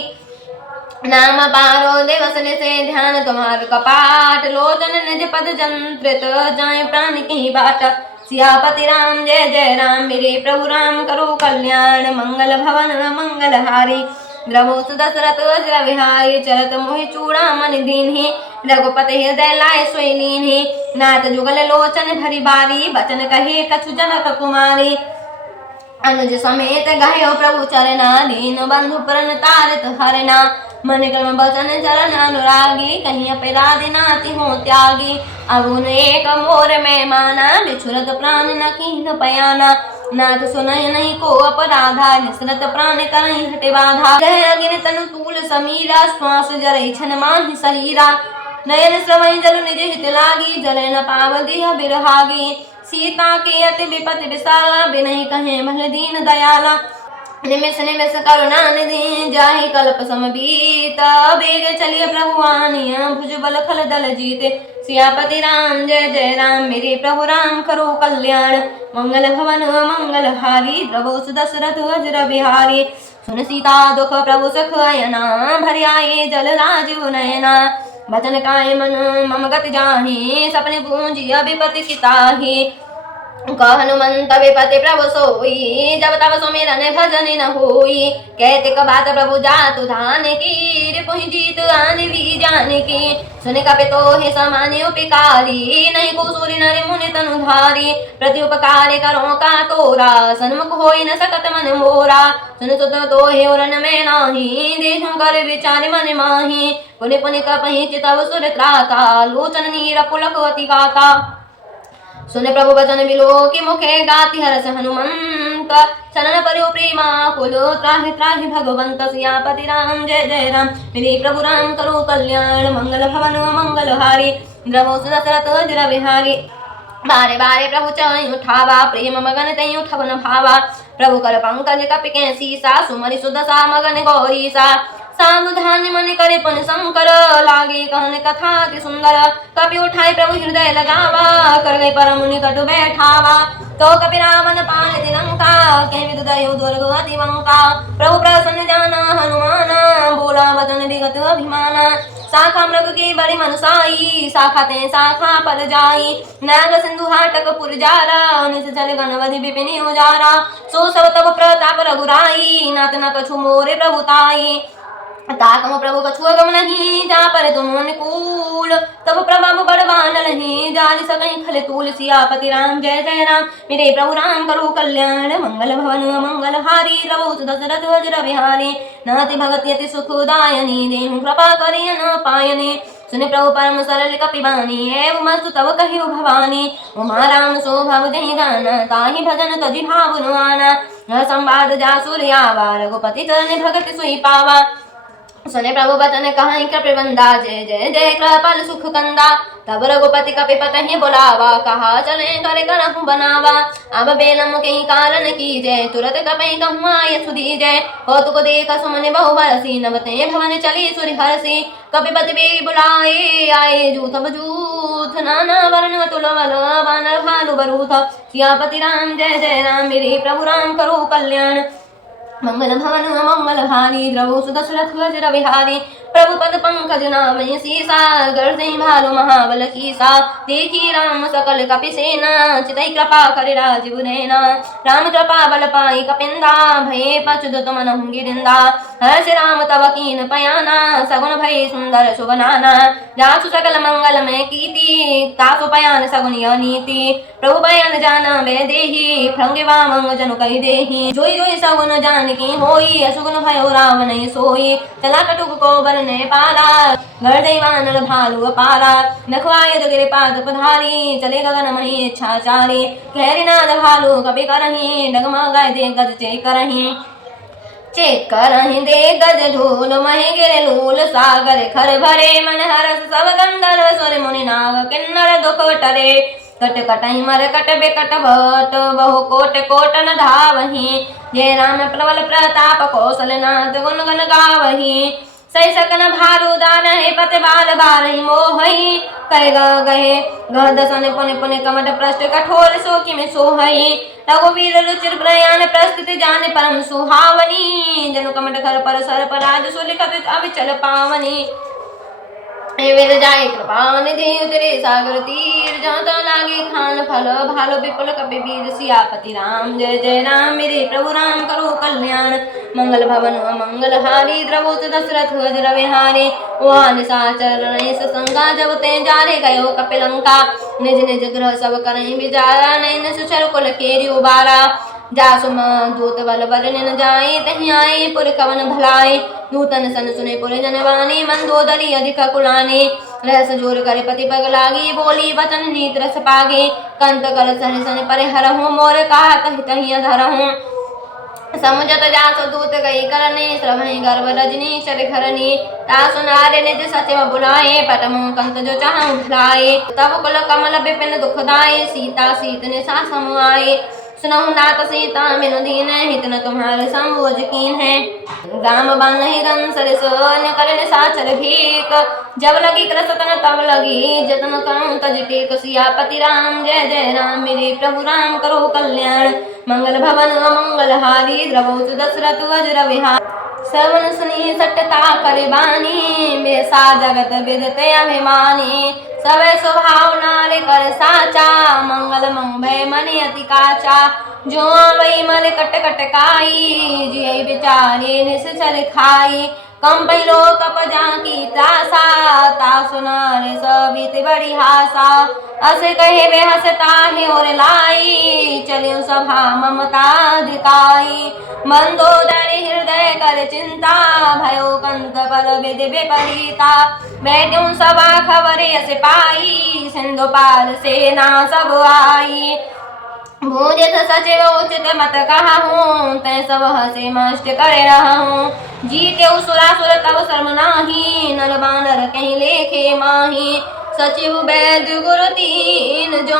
नाम पारो दिवस से ध्यान तुम्हार कपाट, लोचन निज पद जंत्रित जाय प्राण की बाट। सियापति राम जय जय राम, मेरे प्रभु राम करो कल्याण। मंगल भवन मंगल हारी, द्रवो सुदशरथ वज्र विहारी। चलत मोहि चूड़ामणि दीन्हि, रघुपति हृदय लाय सोई लीन्हि। नाथ जुगल लोचन भरी बारी, बचन कहे कछु जनक कुमारी। अनुज समेत गयो प्रभु चरना, दीन बंधु प्रण तारित हरना। मन क्रम बचन चरण अनुरागी, कहीं अपराधी नाति हो त्यागी। अगुन एक मोर में माना, बिछुरत प्राण न कीन पयाना। नाथ सुनहि नहीं को अपराधा, निसरत प्राण करहि हटे बाधा। कह अगिन तनु तूल समीरा, श्वास जरै छन माहि शरीरा। नयन श्रवै जल निज हित लागी, जलै न पाव देह बिरहागी। सीता के अति विपति विशाला, बिनहि कहे भल दीन दयाला। निमिष निमिष करुणा निधि, जाहि कल्प समबीत। बेग चलिए प्रभु आनिया, भुजबल खल दल जीते। सियापति राम जय जय राम, मेरे प्रभु राम करो कल्याण। मंगल भवन मंगल हारी, द्रवो सुदशरथ वज्र बिहारी। सुन सीता दुख प्रभु सुख अयना, भरि आए जल राजीव नयना। बचन काय मन मम गति जाहि, सपने पूंजी विपति सिताहि। कह हनुमंत विपति प्रभु सोई, जब तब सुमिरन भजन न होई। कहते कबात प्रभु जातु धान की, रिपुहि जीत आन भी जान की। सुन कपि तोहि समानि उपकारी, नहीं को सूरि नर मुनि तनु धारी। प्रति उपकार करो का तोरा, सन्मुख होई न सकत मन मोरा। सुन सुत तोहि उरन में नाही, देहु कर विचार मन माही। पुनि पुनि कपहि चितव सुर त्राता, लोचन नीर पुलकवती गाता। सुने प्रभु वचन बिलो कि मुखे गाति हरस हनुमंत। शरण पर्यो प्रेमा कुलो, त्राहि त्राहि भगवंत। सियापति राम जय जय राम, मेरे प्रभु राम करो कल्याण। मंगल भवन मंगल हारी, द्रवो सुदशरथ जर बिहारी। बारे बारे प्रभु चरण उठावा, प्रेम मगन तई उठवन भावा। प्रभु कर पंकज कपिके सीसा, सुमरि सुदशा मगन गौरीसा। सावधान मन करे पन शंकर, लागे कहन कथा अति सुंदर। कपि उठाए प्रभु हृदय लगावा, कर गए परम निकट बैठावा। तो कपि रावण पाल तिलंका, कह विदु दयो दुर्ग अति वंका। प्रभु प्रसन्न जाना हनुमाना, बोला वचन विगत अभिमाना। शाखा मृग की बड़ी मनसाई, शाखा ते शाखा पर जाई। नाग सिंधु हाटक पुर जारा, निस जल गणवधि विपिन उजारा। सो सब तब प्रताप रघुराई, नाथ न कछु मोरे प्रभुताई। ताकम प्रभु कछु अगम नहीं, जा पर तुम अनुकूल। तब प्रभु बड़वान नहीं, जारि सकहीं खल तूल। सियापति राम जय जय राम, मेरे प्रभु राम करो कल्याण। मंगल भवन मंगल हारी, रवो दशरथ अजर बिहारी। नाति भगति अति सुखदायनी, देहु कृपा करिय न पायनी। सुनि प्रभु परम सरल कपिबानी, एव मस्तु तब कहियो भवानी। उमा राम सो भव जहि गाना, ताहि भजन तजि भाव नुआना। संवाद जासुर आवा, रघुपति चरण भगति सोई पावा। सुने प्रभु वचन कहाई कृपबंदा, जय जय जय कृपाल सुख कंदा। तब रघुपति कपिपतहि बुलावा, कहा चले कर करहु बनावा। अब बेलम के कारण की जय, तुरत कपि कहूँ आय सुधीजय। कौतुक देख सुमन बहु बरसी, नवते भवन चली सुर हरसी। कपिपति भी बुलाए, आए जूथ बजूथ, नाना वर्ण अतुल बल, वानर भालु बरूथ। सियापति राम जय जय राम, मेरे प्रभु राम करो कल्याण। मंगल भवन मंगल हारी, द्रवो सुदशरथ अजर बिहारी। प्रभु पद पंकज नामहि सीसा, गर्जहि भालु महाबल कीसा। देखी राम सकल कपि सेना, चितहि कृपा करि राजीव नैना। राम कृपा बल पाई कपिंदा, भये पछुदत मनहु गिरिंदा। हर्ष राम तब कीन पयाना, सगुन भय सुंदर शुभ नाना। जासु सकल मंगल में कीर्ति, तासु पयान सगुन यह नीति। प्रभु पयान जाना वे देहि, भंग वामंग जनु कहि देहि। जोई जोई सगुन जान की होई, असुगुन भयो रावण सोई। चला कटुक को बरने पाला, गर्दई वानर भालु अपारा। नखवाय गिरे पाद पधारी, चले गगन मही इच्छाचारी। कहरि नाद भालु कपि करहि, डगमगाए दे गज चेक करहि। चेक करहि दे गज ढोल, महि गिरे लूल सागर। खर भरे मन हरस, सब गंधर्व सुर मुनि नाग किन्नर दुख टरे। कट कटहि मर कट बिकट भट, बहु कोट कोट न धावहि। जय राम प्रबल प्रताप, कौशल नाथ गुण गन गावहि। सही सकन भालु दानहि, पति बाल बारहि मोहहि। कह गहे गह दसन पुनि पुनि कमट पृष्ठ, कठोर सो किमि सोहहि। रघुवीर रुचिर प्रयाण, प्रस्तुति जान परम सुहावनी। जनु कमट खर पर सर पर, राज सुलिखत अविचल पावनी। वेद जाय कृपा निधि, उतरे सागर तीर। जहाँ तहाँ लागे खान फल, भालो विपुल कपि वीर। सियापति राम जय जय राम, मेरे प्रभु राम करो कल्याण। मंगल भवन मंगल हारी, द्रवो दशरथ अजर बिहारी। वहाँ निशाचर रहिस संगा, जब ते जारे गयो कपिलंका। निज निज गृह सब करहि विचारा, नैन सुचर कुल केरि उबारा। जासु दूत बल बरन न जाए, तहि आए पुर कवन भलाए। नूतन सन सुने पुर जनवानी, मंदोदरी अधिक कुलानी। रहस जोर करे पति पग लागी, बोली वचन नीत रस पागे। कंत कर सहि सन परे हरहूँ, मोर कहत हितहि अधरहूँ। समुझत जासु दूत गई करने, श्रवहि गर्भ रजनी चर घरनी। तासु नारे निज सचिव बुलाए, पटमु कंत जो चाहूँ भुलाए। तब कुल कमल विपिन दुखदाई, सीता सीत निशा समुआए। सुनहु नाथ सीता बिनु दीन, हित न तुम्हारे संबोझ कीन है। राम बान्हि रन सरिस, कर निशाचर भीक। जब लगी कृतन तब लगी, जतन करूँ तज टेक। सियापति राम जय जय राम, मेरे प्रभु राम करो कल्याण। मंगल भवन मंगल हारी, द्रवो दशरथ अजर बिहारी। श्रवण सुनी सटता करे बानी, बेसा जगत विदते अभिमानी। सबे स्वभाव नारे कर साचा, मंगल मंग भय मनि अति काचा। जो वही मल कट कट काई, जिय बिचारी निश्चल खाई। कम पहलो कप जाकी त्रासा, ता सुनारे सबित बड़ी हासा। अस कहे वे हसता है और लाई, चलियो सभा ममता दिखाई। मंदोदरी हृदय कर चिंता, भयो कंत पद विधि विपरीता। बैठूं सभा खबर यस पाई, सिंधु पार सेना सब आई। भूजित सचिव उचित मत कहा हूँ, तै सब हसे मष्ट करे रहा हूँ। जीते सुरासुर तब शर्म नाही, नर बानर कहीं लेखे माही। सचिव वैद्य गुरु तीन, जो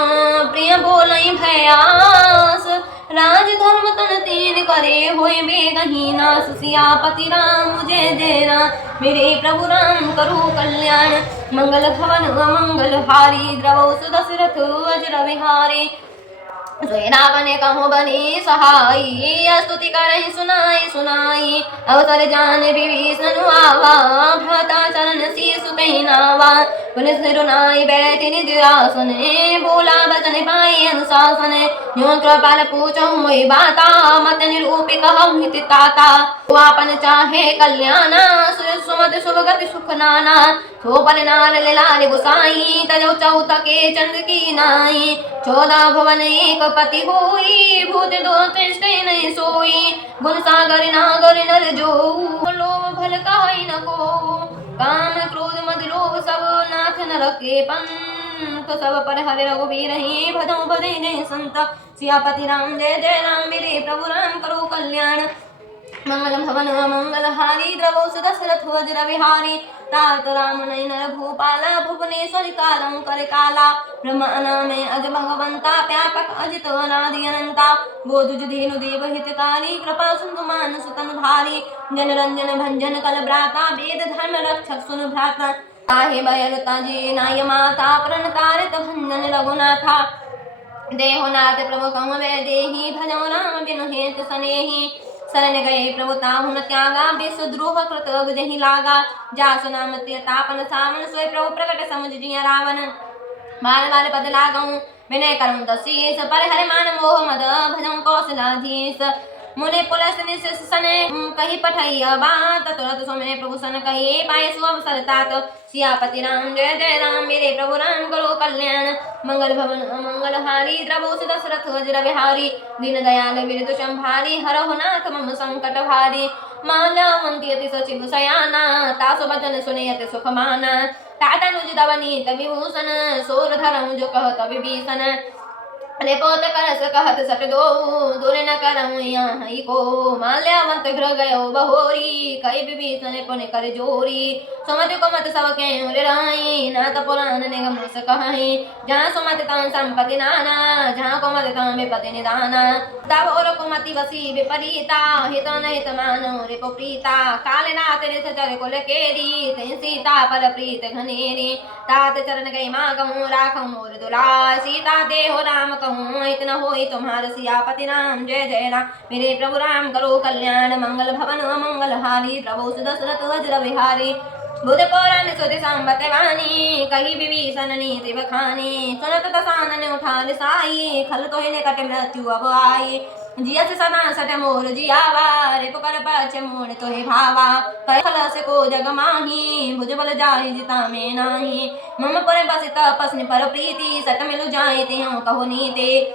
प्रिय बोलई भयास। राज धर्म तन तीन करे, होय बेगही नास। सियापति राम जय जय राम, मेरे प्रभु राम करो कल्याण। मंगल भवन मंगल हारी, द्रवौ सुदशरथ अजर विहारी। सोई रावण कहूँ बनी सहाई, स्तुति करहि सुनाई सुनाई। अवसर जान विभीषण आवा, भ्राता चरण शीस कहि नावा। पुलिस सिरुनाई बैठि निज आसन, बोला बचन पाई अनुशासन। न्यों कृपाल पूछहु मोहि बाता, मत निरूपि कहूँ हित ताता। वो आपन चाहे कल्याणा, सुमति शुभ गति सुख नाना। सो पर नार लाल गुसाई, तजौ चौथ के चंद्र की नाई। 14 भुवन एक पति होई, भूत दो तृष्टि नहीं सोई। गुण सागर नागर नर जो, लोभ भल कहाई न को। काम क्रोध मद लोभ सब नाथ नरक के पंथ। सब पर हरे रघुबीर ही, भजौ भजे जय संत। सियापति राम जय जय राम, मेरे प्रभु राम करो कल्याण। मंगल भवन मंगल हारी, द्रवौ सुदशरथ अजर विहारी। तात राम नयन भूपाला, भुवनेश्वरी कारं कर काला। ब्रह्मांड में अज भगवंता, व्यापक अजित अनादि अनंता। बोधुज धेनु देव हितकारी, कृपा सिंधु मानस तन भारी। जन रंजन भंजन कल भ्राता, वेद धर्म रक्षक सुन भ्राता। ताहि बयलता जी नाय माता, प्रण तारित भंजन रघुनाथा। देहो नाथ प्रभु कहूँ वे देही, भजो राम बिनु हेत सनेही। शरण गए प्रभु ताहु न त्यागा, विषद्रोह कृत जहि लागा। जासु नाम तापन सावन, सोई प्रभु प्रकट समुझ जिया रावण। बार बार पद लागऊं, विनय करऊं दसीस। पर हरि मान मोह मद, भजऊं कौशलाधीश। मुने पुलस निशिष सने, कही पठैया बात। तुरत सुमिरै प्रभु सन कही, पाए सु अवसर तात। सियापति राम जय जय राम, मेरे प्रभु राम करो कल्याण। मंगल भवन मंगल हारी, द्रवौ सुदशरथ अजर विहारी। दीन दयाल विरधु संभारी, हरहु नाथ मम संकट भारी। माल्यवंती अति सचिव सयाना, तासु बचन सुने अति सुख माना। तातनुज दवनीत विभूषण, सोर धरऊं जो कहत विभीषण। रिपोत करस कहत सट दो, दूर न करऊं यहाँ को। माल्यावंत गृह गयो बहोरी, कई विभीषण पुनि कर जोरी। सुमति कुमति सब केहूँ राई, नाथ पुराण निगम रस कहाई। जहाँ सुमति तहाँ संपत्ति नाना, जहाँ कुमति तहाँ विपत्ति निदाना। तब और कुमति वसी विपरीता, हित नहित मानो रिपु प्रीता। काल नाथ निथ चर कुल केरी, तहि सीता पर प्रीत घनेरी। तात चरण गई मागहूँ, राखऊँ मोर दुलार। सीता देहो राम कहूँ, इतना होई तुम्हार। सियापति राम जय जय राम, मेरे प्रभु राम करो कल्याण। मंगल भवन मंगल हारी, द्रवौ सुदशरथ अजर विहारी। बुध पौराण सुधि संबत वाणी, कही विभीषण नीति बखानी। सुनत दसानन उठान साई, खल तोहि निकट मृत्यु अब आई। जियस सदा सट मोर जियावा, रिपु कर पछ मोर तोहि भावा। कर खलस को जग माही, भुज बल जाहि जिता में नाही। मम पुर बसित पसनि पर प्रीति, सट मिलु जाहि तिहुँ कहु नीति।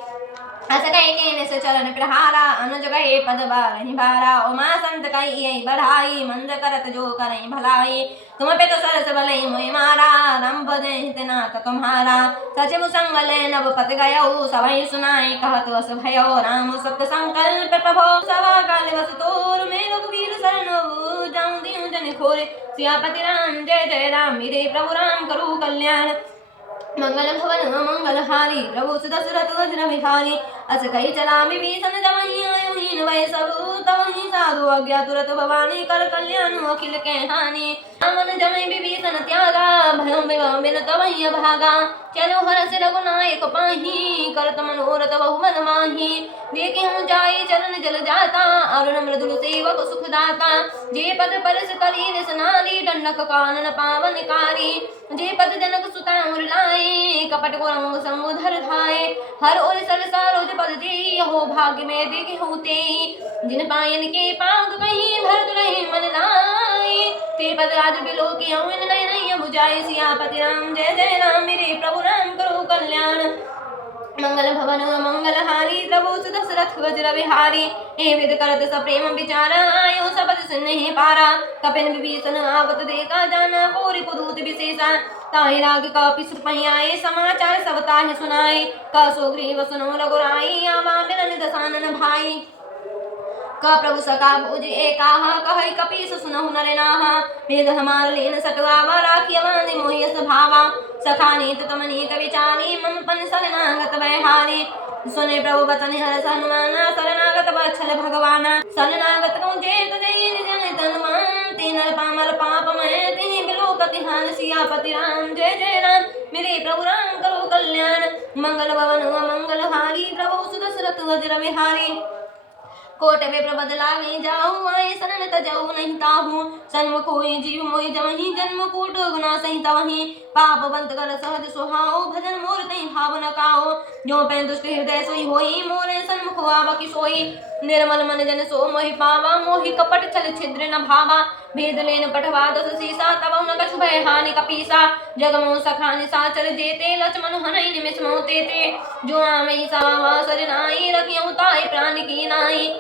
अस कहि केने से चरण प्रहारा, अनुज गए पद बारहि बारा। उमा संत कहि बढ़ाई, मंद करत जो करहि भलाई। तुम पे तो सरस भलई मोहि मारा, राम भजहि हित नाथ तुम्हारा। सचिव संग ले नभ पत गयऊ, सबहि सुनाई कहत वस भयो। राम सत्य संकल्प प्रभो, सवा काल बस तोर। मैं रघुबीर शरणऊ, जाऊं दीन जन खोरे। सियापति राम जय जय राम, मेरे प्रभु राम करो कल्याण। मंगल भवन मंगल हारी, प्रभु सुदशरथ अजर विहारी। अस कही चला विभीषण, जमहि आयो हीन वै सब। तवहि साधु आज्ञा तुरत भवानी, कर कल्याण अखिल के हानि। रावण जमहि विभीषण त्यागा, भयउ विभव बिन तवहि अभागा। चलो हरषि रघुनायक पाहि, करत मनोरथ बहु मन माही। देखे हूँ जाए चरण जल जाता, अरुण मृदुल सेवक सुखदाता। जे पद परस तली निसनारी, दंडक कानन पावनकारी। जे पद जनक सुता उर लाए, कपट को रंग समुधर धाये। हर ओर सरसा रोज पद देई, हो भाग्य में देखे होते। जिन पायन के पाग कहीं भरत रही मन लाई। ते पद राज बिलो के अवन नय नय बुझाए। सियापति राम जय जय राम, मेरे प्रभु राम करो कल्याण। मंगल भवन मंगल हारी, प्रभु दशरथ वज्र विहारी। हे विद करत सप्रेम विचारा, आयो सबद सुनहि पारा। कपिन विभीषण आवत देखा, जाना कोरि कुदूत विशेषा। ताहि राग कापि सुरपहि आए, समाचार सब ताहि सुनाए। कसो ग्रीव सुनो रघुराई, आवा मिलन दसानन भाई। का प्रभु सका भुज एकाहा, कहै कपीस सुनहु नर नाहा। वेद हमार लीन सटवावा, राखिय बांधि मोहि स्वभावा। सखा नीत तम नीक विचारी, मम पन शरणागत वैहारी। सुने प्रभु वचन हरष हनुमाना, शरणागत वत्सल भगवाना। शरणागत को जेत जय निज तन मान, ते नर पामर पाप मैं तिहि बिलोकति हान। सियापति राम जय जय राम, मेरे प्रभु राम करो कल्याण। मंगल भवन मंगल हारी, प्रभु सुदशरथ वज्र विहारी। कोट में प्रबद लागे जाऊँ, आए शरण तजऊ नहीं ताहू। सन्मुख हुई जीव मोहि जमहि, जन्म कूट गुना सहित वही। पाप बंत कर सहज सुहाओ, भजन मोर तई भाव न काओ। जो पै दुष्ट हृदय सोई होई, मोरे सन्मुख आवकी सोई। निर्मल मन जन सो मोहि पावा, मोहि कपट छल छिद्र न भावा। भेद लेन पठवा दस सीसा, तब न कछु भय हानि कपीसा। जगमो सखा निशाचर जेते, लक्ष्मण हनहि निमिष मोह तेते। जो आमहि सावा सर नाई, रखियहु ताहि प्राण की नाई।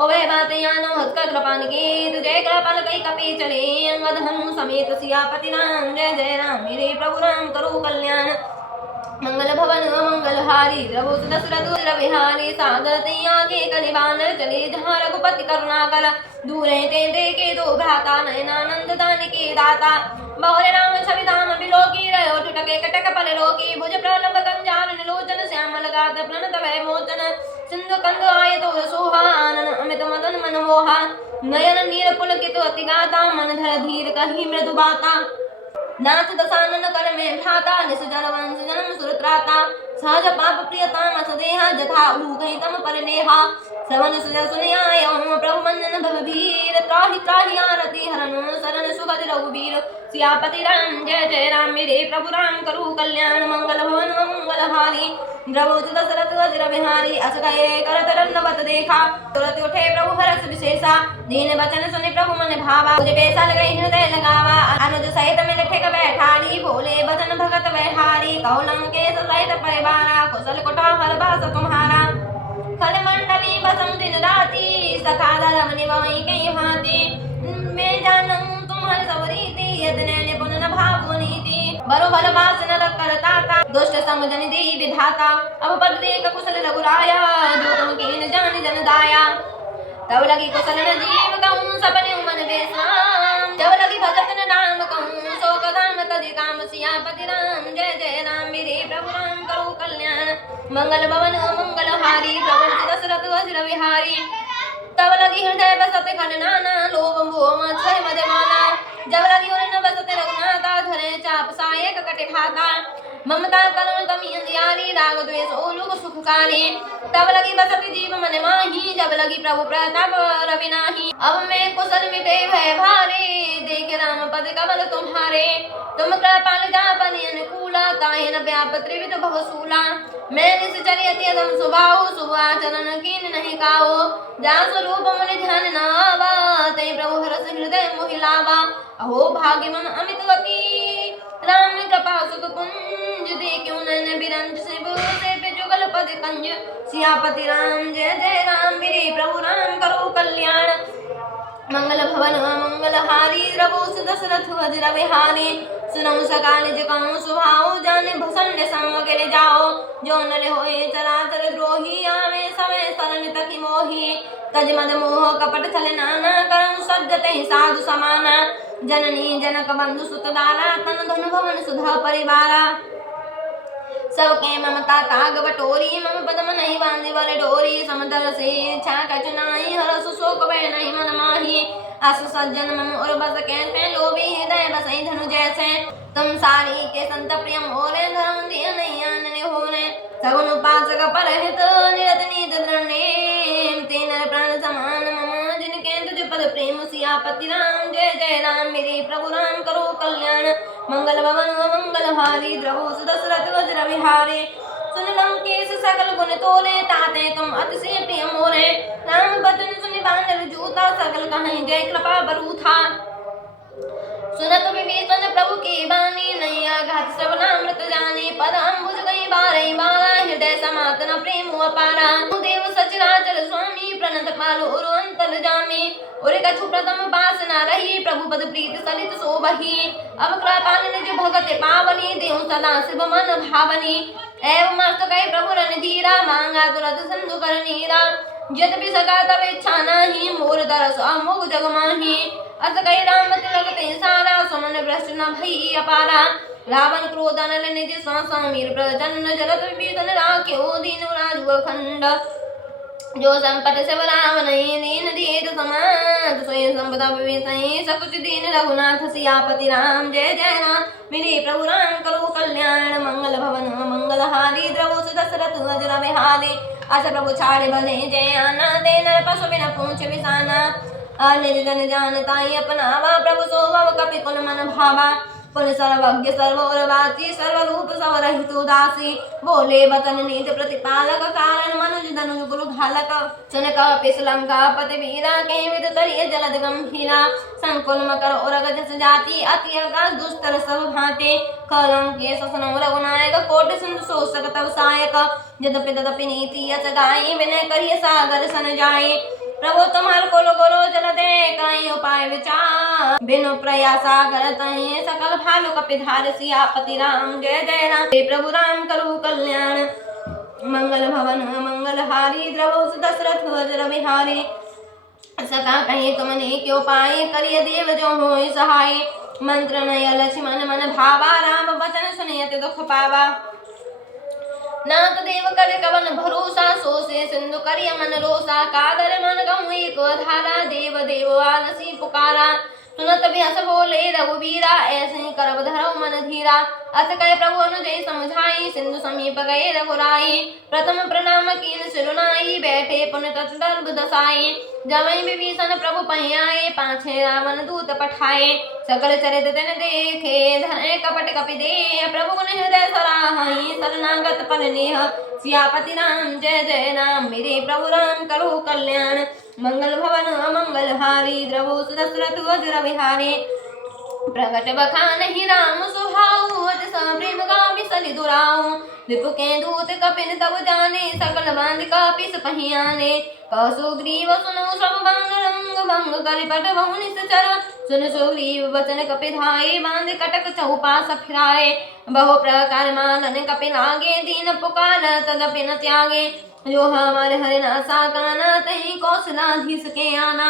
ओवे बात यानो हत कर कृपान की, तुझे कृपाल कई कपी चले। अंगद हनु समेत सियापति राम जय जय राम, मेरे प्रभु राम करो कल्याण। मंगल भवन मंगल हारी, प्रभु दशरथ वज्र विहारी। सागर तई आगे कनि बानर चले, जहाँ रघुपति करुणाकर। दूरे ते देखे दो भ्राता, नयनानंद दान के दाता। बहुरे राम छवि धाम बिलोकी, रहो टुटके कटक पल रोकी। भुज प्रलंब कंजाल निलोचन, श्यामल गात्र प्रणत भय मोचन। सिंधु कंद आयतो सोहा, आनन अमित मदन मन मोहा। नयन नीर पुलकित अति गाता, मन धर धीर कहि मृदु बाता। नाथ दसानन कर में भ्राता, निसजन वंश जन्म सुर त्राता। सहज पाप प्रियता मस देहा, जथा भूगहि तम पर नेहा। श्रवण सुन सुनि आयहु, प्रभु मंजन भव भीर। त्राहि त्राहि आरती हरन, शरण सुगत रघुबीर। सियापति राम जय जय राम, मेरे प्रभु राम करो कल्याण। मंगल भवन मंगल हारी, प्रभु दशरथ वज्र विहारी। अस कहे करत दंडवत देखा, तुरत उठे प्रभु हरष विशेषा। दीन वचन सुनि प्रभु मन भावा, तुझ बेसा लगई हृदय लगावा। अनुज सहित मिल ठेक बैठारी, भोले बचन भगत वैहारी। कहु लंकेश सहित परिवारा, कुशल कुटुम्ब बास तुम्हारा। खल मंडली बसम दिन राति, सखा धर्म निभाई कई भांति। मैं जानूं तुम्हारी सब रीति, यतने निपुण न भावो नीति। बरो भल बास न करताता, दुष्ट संग जन देहि विधाता। अब पद देख कुशल रघुराया, जो तुम कीन जान जन दाया। तब लगी कुशल न जीव कहूँ, सपने मन बेसाम। जब लगी भगत न नाम कहूँ, सो कदम तज काम। सियापति राम जय जय राम, मेरे प्रभु राम करो कल्याण। मंगल भवन मंगल हारी, प्रभु दशरथ वज्र विहारी। तब लगी हृदय बसत खन नाना, लोभ मोह मत्सर मद माना। जब लगी उन बसत रघुनाथा, धरे चाप सायक कटे खाता। ममता करुण तमी अंधियारी, राग द्वेष ओलुक सुखकारी। तब लगी बसत जीव मन माही, जब लगी प्रभु प्रताप रवि नाही। अब मैं कुशल मिटे भय भारे, देख राम पद कमल तुम्हारे। तुम कृपाल जापनि अनुकूला, ताहि न व्याप त्रिविध भवसूला। मैं निश्चर्य अति अगम स्वभाव, शुभ आचरण कीन नहीं काओ। जा स्वरूप मुनि ध्यान न आवा, तै प्रभु हरष हृदय मोहि लावा। अहो भाग्य मम अमित गति, राम कृपा सुख कुंज। देखियो नैन बिरंज शिव से पे जुगल पद कंज। सियापति राम जय जय राम, मेरे प्रभु राम करो कल्याण। मंगल भवन मंगल हारी, प्रभु दशरथ वज्र विहारी। सुनऊ सका निज कहूँ सुभाओ, जाने भसंड संग गिर जाओ। जो नर होए चराचर द्रोही, आवे समय शरण तकी मोही। तज मद मोह कपट छल नाना, करम सज्जत ही साधु समाना। जननी जनक बंधु सुत दारा, तन धन भवन सुधा परिवारा। सबके ममता ताग बटोरी, मम पदम नहीं बांधि वर डोरी। समदल से इच्छा कछु नाहि, हरष शोक भय नहीं मन माही। अस सज्जन मम और बस कैसे, लोभी हृदय बसई धनु जैसे। तुम सारी के संत प्रिय मोरे, धर्म दिय नहीं आनने होरे। सगुन उपासक परहित निरत नीत दृढ़ ते नर प्राण समान मम जिनके तुझ पद प्रेम सियापति राम। जय जय राम मेरे प्रभु राम करो कल्याण। मंगल भवन मंगल हारी द्रवो दशरथ वज्र विहारे। सुन लंकेश सकल गुण तोरे ताते तुम अतिशय प्रिय मोरे। राम बचन सुनि बानर जूता सकल कहीं जय कृपा बरु था। सुनत विभीषण प्रभु की बानी नैया घात श्रवणामृत जाने। पद अम्बुज गई बारही बाला हृदय समातन प्रेम अपारा। देव सचराचर स्वामी प्रणत पालो उरु अंतर जामी। उरे कछु प्रथम पास न रही प्रभु पद प्रीत सलित सोबही। अब कृपाल निज भगत पावनी देहु सदा शिव मन भावनी। एवं मस्त कही प्रभु रणधीरा मांगा तुरत सिंधु कर नीरा। यद्यपि सका तब इच्छा नाही मोर दरस अमोघ जग माही। अस कही राम तिलक ते सारा सुमन भ्रष्ट न भई अपारा। रावण क्रोध अनल निज स्वामीर प्रचंड जलत विभीषण राख्यो दीन राजु अखंड। जो संपत शिव रावण दीन दीत समाज सोई संपदा विभीषण सकुच दीन रघुनाथ सियापति राम। जय जय राम मेरे प्रभु राम करो कल्याण। मंगल भवन मंगल हारी द्रवो दशरथ वज्र विहारी। अस प्रभु छाड़े भले जय आना दे नर पशु बिना पूछ बिसाना। निज जन जानताई अपनावा प्रभु सोवम कपि कुल मन भावा। पुन सर्वज्ञ सर्वोरवासी सर्वरूप सवरहित उदासी। बोले बतन नीत प्रतिपालक कारण मनुज धनुज गुरु घालक। सुन कपिस लंका पति वीरा के विद तरिय जलद गंभीरा। संकुल मकर उरग जस जाति अति आकाश दुस्तर सब भांति। कलंकेश सनौ रघुनायक कोटि सिंधु शोषक तव सायक। यद्यपि तदपि नीति यच गाई विनय करिय सागर सन जाई। प्रभु तुम्हार कोलो गोलो जल दे कहीं उपाय विचार। बिनु प्रयासा करत सकल भालु कपिधार सियापति राम। जय जय राम हे प्रभु राम करो कल्याण। मंगल भवन मंगल हारी द्रवो दशरथ वज्र विहारी। सका कहीं तुमने क्यों पाए करिय देव जो होय सहाय। मंत्र नय लक्ष्मण मन भावा राम वचन सुनियत दुख पावा। नाथ देव कर कवन भरोसा सो से सिंधु करिय मन रोसा। कादर मन गहु एक धारा देव देव आलसी पुकारा। सुनत बिहस बोले रघुबीरा ऐसे करब धरौ मन धीरा। अत कह प्रभु अनुजय समझाई सिंधु समीप गए रघुराई। प्रथम प्रणाम कीन सिरुनाई बैठे पुन तत्दर्भ दसाई। जवै विभीषण प्रभु पहि आए पाछे रावण दूत पठाए। सकल चरित तिन देखे धरे कपट कपि दे। प्रभु गुण हृदय सराहई शरणागत फल नेह। सियापति राम जय जय राम मेरे प्रभु राम करो कल्याण। मंगल भवन अमंगल हारी द्रवो दशरथ वज्र विहारी। प्रगट बखान ही राम सुहाऊ अति प्रेम गावि सलि दुराऊ। रिपु के दूत कपिन तब जाने सकल बांध कपिस पहियाने। कह सुग्रीव सुनो सब बांग रंग भंग कर पट बहु निश्चर। सुन सुग्रीव वचन कपि धाये बांध कटक चौपास फिराए। बहु प्रकार मानन कपि लागे दीन पुकार तदपि न त्यागे। जो हमारे हरि नासा काना तही कौशलाधीश के आना।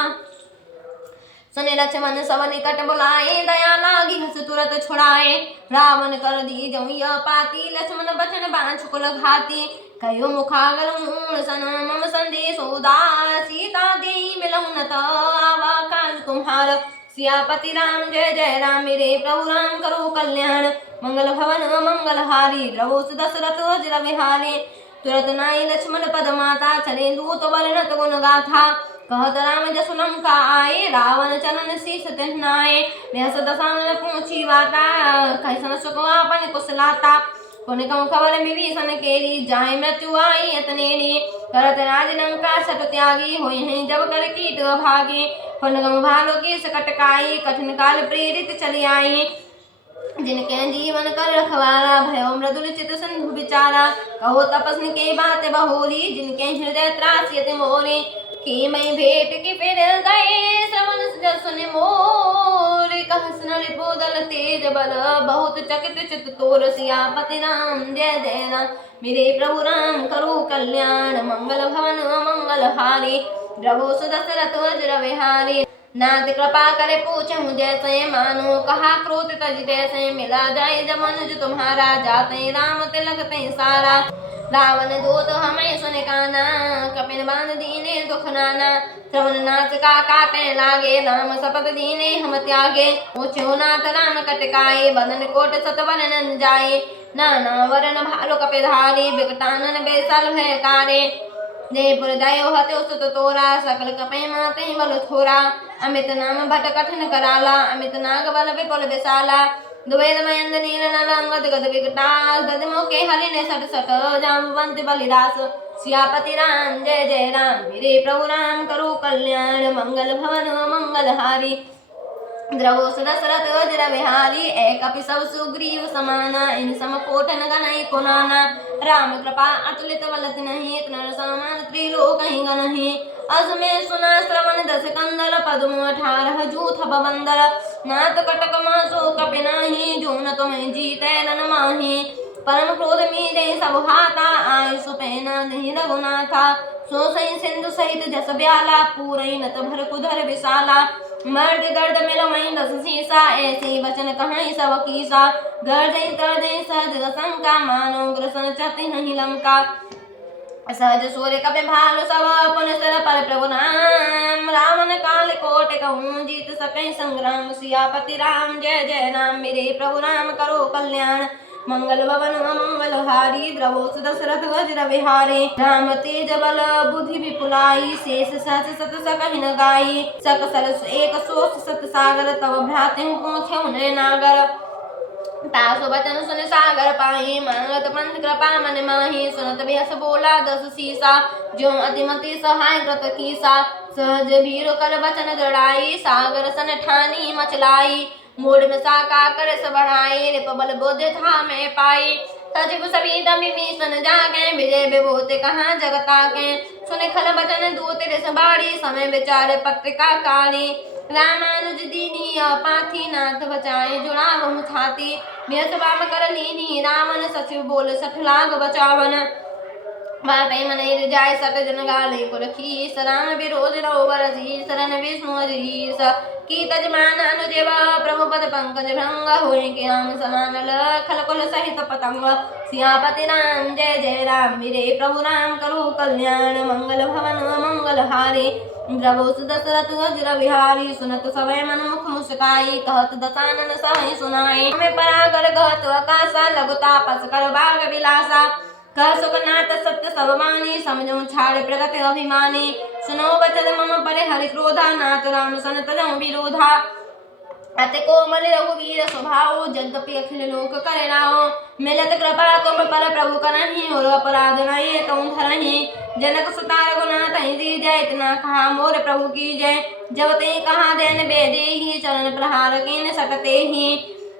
सुने लक्ष्मण सब निकट बुलाए दया लागी हस तुरत छुड़ाए। रावण कर दी जौय पाती लक्ष्मण बचन बांछ कुल घाती। कयो मुखागर मूल सन मम संदेश उदार। सीता देई मिलहु न त आवा काल तुम्हार। सियापति राम जय जय राम मेरे प्रभु राम करो कल्याण। मंगल भवन मंगल हारी द्रवो दशरथ वज्र विहारी। तुरत नाई लक्ष्मण पद माता चले दूत वर्णत गुण गाथा। कहत राम जसु लंका आए रावण चरण शीस तिन्हाए। बेहस दशानन पूछी वाता कैसन सुख आपन कुशलाता। पुन कहूँ खबर विभीषण केरी जाय मृत्यु आई अतनेरी। करत राज लंका सत त्यागी होय हैं जब कर कीट भागी। पुन कहूँ भालो की सकटकाई कठिन काल प्रेरित चली आई। जिनके जीवन कर रखवारा भयो मृदुल चित सिंधु विचारा। कहो तपस्न के बात बहोरी जिनके हृदय त्रासियत मोरी। की मैं भेंट की फिर गए श्रवण जसन मोर। कहसन रिपुदल तेज बल बहुत चकित चित तोर। सियापति राम जय जय राम मेरे प्रभु राम करो कल्याण। मंगल भवन मंगल हारी द्रवो दशरथ वज्र विहारी। नाथ कृपा करे पूछूं जैसे मानो। कहा क्रोध तज जैसे मिला जाए जब मनुज तुम्हारा। जाते राम तिलक ते सारा। रावण दूत हमें सुन काना कपिन बांध दीने दुख नाना। श्रवण नाथ का काटे लागे राम शपथ दीने हम त्यागे। पूछो नाथ राम कटकाए बदन कोट सत वर्णन जाए। नाना वरण भालो कपे धारी विकटानन बेसल भयकारे जयपुर दयो हते सुत तोरा सकल कपे माते बल थोरा अमित नाम भट कठिन कराला अमित नाग बल विपुल विशाला द्वैत मयंद नील नल अंगद गद विकटास गद मोके हरि ने सट सट जामवंत बलिदास सियापति राम जय जय राम मेरे प्रभु राम करो कल्याण मंगल भवन मंगल हारी द्रवो सुदशरथ वज्र विहारी एक कपि सब सुग्रीव समाना इन सम कोटन गनहि कुनाना राम कृपा अतुलित बलत नहीं नर समान त्रिलोक ही गनहि अजमे सुना श्रवण दस कंदर पद्म 18 जूथ बवंदर नाथ कटक मासो कपि नाही जो न तुम्हें जीते नन माही परम क्रोध मीरे सब हाथा आयुष पैना नहीं रघुनाथा सो सही सिंधु सहित जस ब्याला पूरई नत भर कुधर विशाला मर्द गर्द मिलो वहीं दस सीसा ऐसे वचन कहीं सब कीसा गर्द तरदे सहज शंका मानो ग्रसन चति नहीं लंका सहज सूर्य कपि भालु सब पुनस्तर पर प्रभु नाम रावण काल कोट कहूँ जीत सके संग्राम सियापति राम जय जय राम मेरे प्रभु राम करो कल्याण मंगल भवन मंगल हारी द्रवो दशरथ वज्र विहारी राम तेज बल बुद्धि विपुलाई शेष सहस सत सकहिन गाई सक सरस एक सोस सत सागर तव भ्राति पूछ्यौ ने नागर तासु वचन सुन सागर पाही मांगत पंथ कृपा मन माही सुनत बिहस बोला दस सीसा जो अतिमति सहाय कृत कीसा सहज वीर कर वचन दृढ़ाई सागर सन ठानी मचलाई मूड में साका कर सब बढ़ाई रिप बल बुद्ध था मैं पाई सजीव सभी दम विभीषण जागे विजय विभूति कहाँ जगता के सुने खल वचन दूत रिस बाड़ी समय विचार पत्रिका काली रामानुज दीनी पाथी नाथ बचाए जुड़ा बहु छाती व्यस वाम कर लीनी रावण सचिव बोल सठ लाग बचावन वातै मन जाय सट जन गाले कुरखी राम विरोध रो बरसी शरण विष्णु अजीस की तजमान अनुजेव प्रभु पद पंकज भंग होय के राम समान लखल कुल सहित पतंग सियापति राम जय जय राम मेरे प्रभु राम करो कल्याण मंगल भवन मंगल हारी द्रवो दशरथ वज्र विहारी सुनत सवै मन मुख मुस्काई कहत दशानन सहि सुनाई में परागर कहत आकाशा लघु तापस कर बाग विलासा कह सुखनाथ सत्य सब मानी समझो छाड़ प्रगति अभिमानी सुनो वचन मम परे हरि क्रोधा नाथ राम सन तजौ विरोधा अति कोमल रघुवीर स्वभाव जद्यपि अखिल लोक करे राहो मिलत कृपा तुम पर प्रभु करहि और अपराध नहीं तुम धरहि जनक सुता रघुनाथ जी जय इतना कहा मोर प्रभु की जय जब ते कहा देन बेदे ही चरण प्रहार कीन सकते ही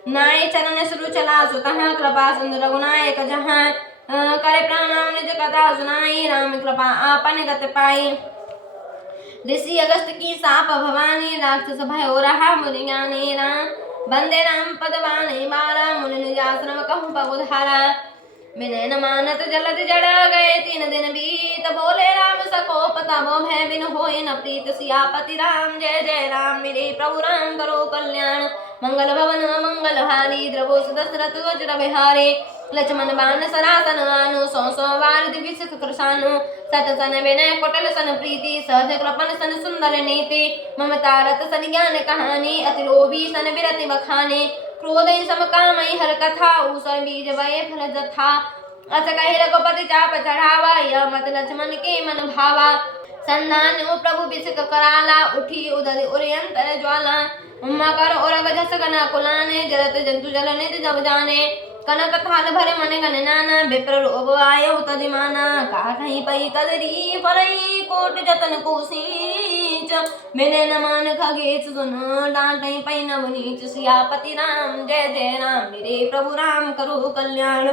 नाय चरण सुरु चला सुतः कृपा सुंदर रघुनायक जहाँ करे प्राणाम निज कथा सुनाई राम कृपा आपन गत पाई ऋषि अगस्त की साप भवानी राक्षस भयो रहा मुनि ज्ञानी राम बंदे राम पद बानी मारा मुनि निजाश्रम कहूँ पगुधारा विनय न मानत जलद जड़ गए 3 दिन बीत बोले राम सकोप तबो भय बिन होय न प्रीत सियापति राम जय जय राम मेरे प्रभु राम करो कल्याण मंगल भवन मंगल हारी द्रवो दशरथ वज्र विहारी लक्ष्मण बाण सरासन आनु सौ वार दिव्य सुख कृषानु सत सन विनय कुटल सन प्रीति सहज कृपन सन सुंदर नीति ममता रत सन ज्ञान कहानी अति लोभी सन विरति बखानी क्रोध सम कामई हर कथा ऊसर बीज वय फल जथा अस कहि रघुपति चाप चढ़ावा यह मत लक्ष्मण के मन भावा संधान प्रभु बिसक कराला उठी उदर उरयंतर ज्वाला मकर और गजस गना कुलाने जरत जंतु जल नित जब जाने कनक थाल भर मन गन नाना विप्र रोग आयो तदिमाना काठई पई कदरी फरई कोट जतन कोसीच मैंने न मान खगेच सुन डांटई पई नवनीच सियापति राम जय जय राम मेरे प्रभु राम करो कल्याण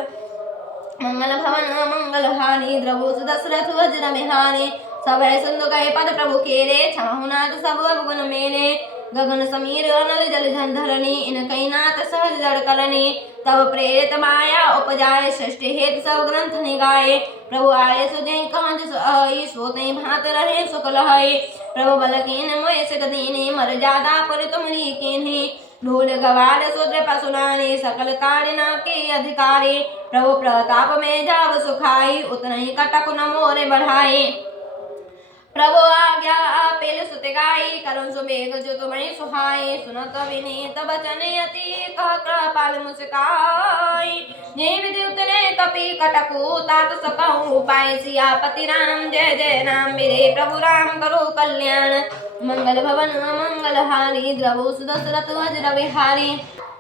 मंगल भवन मंगल हारी द्रवो दशरथ वज्र विहारी सवै सुंद गए पद प्रभु केरे छाहुनाथ सब गुण मेरे गगन समीर अनल जल धरणी इन कई नाथ सहज जड़ करनी तब प्रेरित माया उपजाए सृष्टि हेतु सब ग्रंथ निगाए प्रभु आये सुजय कहाँ जस आई सोते भात रहे सुख लहाए प्रभु बल कीन मोय सिक दीने मर जादा पर तुमरी कीन्ही ढोल गवार सूत्र पसुनाने सकल कारिना के अधिकारी प्रभु प्रताप में जाव सुखाई उतने कटक न मोरे बढ़ाए प्रभु आज्ञा पेल सुत गाई करुण सुमेघ जो तुम्हें सुहाई सुनत विनीत बचन अति कह कृपाल मुस्काई जे विधि उतरे कपि कटकु तात सकहु उपाय सियापति राम जय जय राम मेरे प्रभु राम करो कल्याण मंगल भवन मंगल हारी द्रवो सुदशरथ वज्र विहारी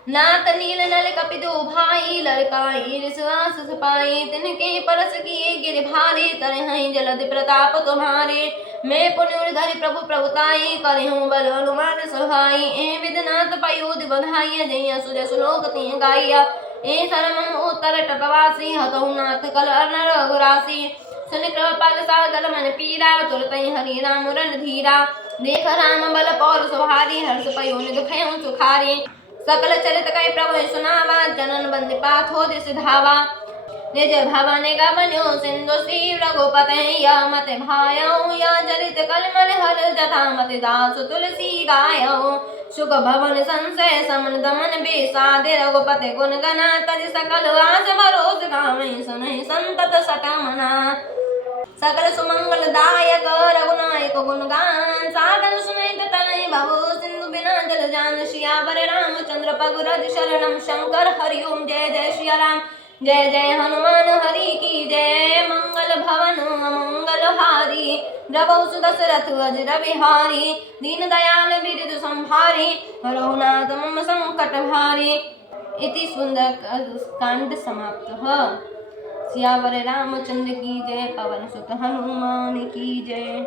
नाथ नील नल कपि दो भाई लड़काई रिसवास सपाई तिनके परस किए गिर भारी तरह जलधि प्रताप तुम्हारे मैं पुण्य धरि प्रभु प्रभुताई करहूँ बल हनुमान सहाई ए विदनाथ पयोधि बधाई जय सुज सुलोक तिय गाइया ए सरमन उत्तर तटवासी हतहु नाथ कल नर रघुरासी सुन कृपाल सागल मन पीरा तुरत हरि राम रन धीरा देख राम बल पौर सुहारी हर्ष पयो दुखय सुखारी सकल चरित कई प्रभु सुनावा जनन बंद पाथ हो दिस धावा निज भवन गमन्यो सिंधु श्री रघुपते या मत भायो या चरित कलमल हर जथा मत दास तुलसी गायो सुख भवन संशय समन दमन बेसादे रघुपति गुण गना तज सकल आस भरोस गावै सुनहि संतत सटमना सकल सुमंगल दायक रघुनायक गुणगान सागर सुनित तनय भवो सिंधु बिना जल जान सियावर रामचंद्र पगुरज शरणम शंकर हरिओम जय जय सिया राम जय जय हनुमान हरि की जय मंगल भवन मंगल हारी द्रवौ सुदशरथ वज्र विहारी दीन दयाल विरद संभारी रघुनाथ मम संकट भारी इति सुंदर कांड समाप्तः। सियावर रामचंद्र की जय पवन सुत हनुमान की जय।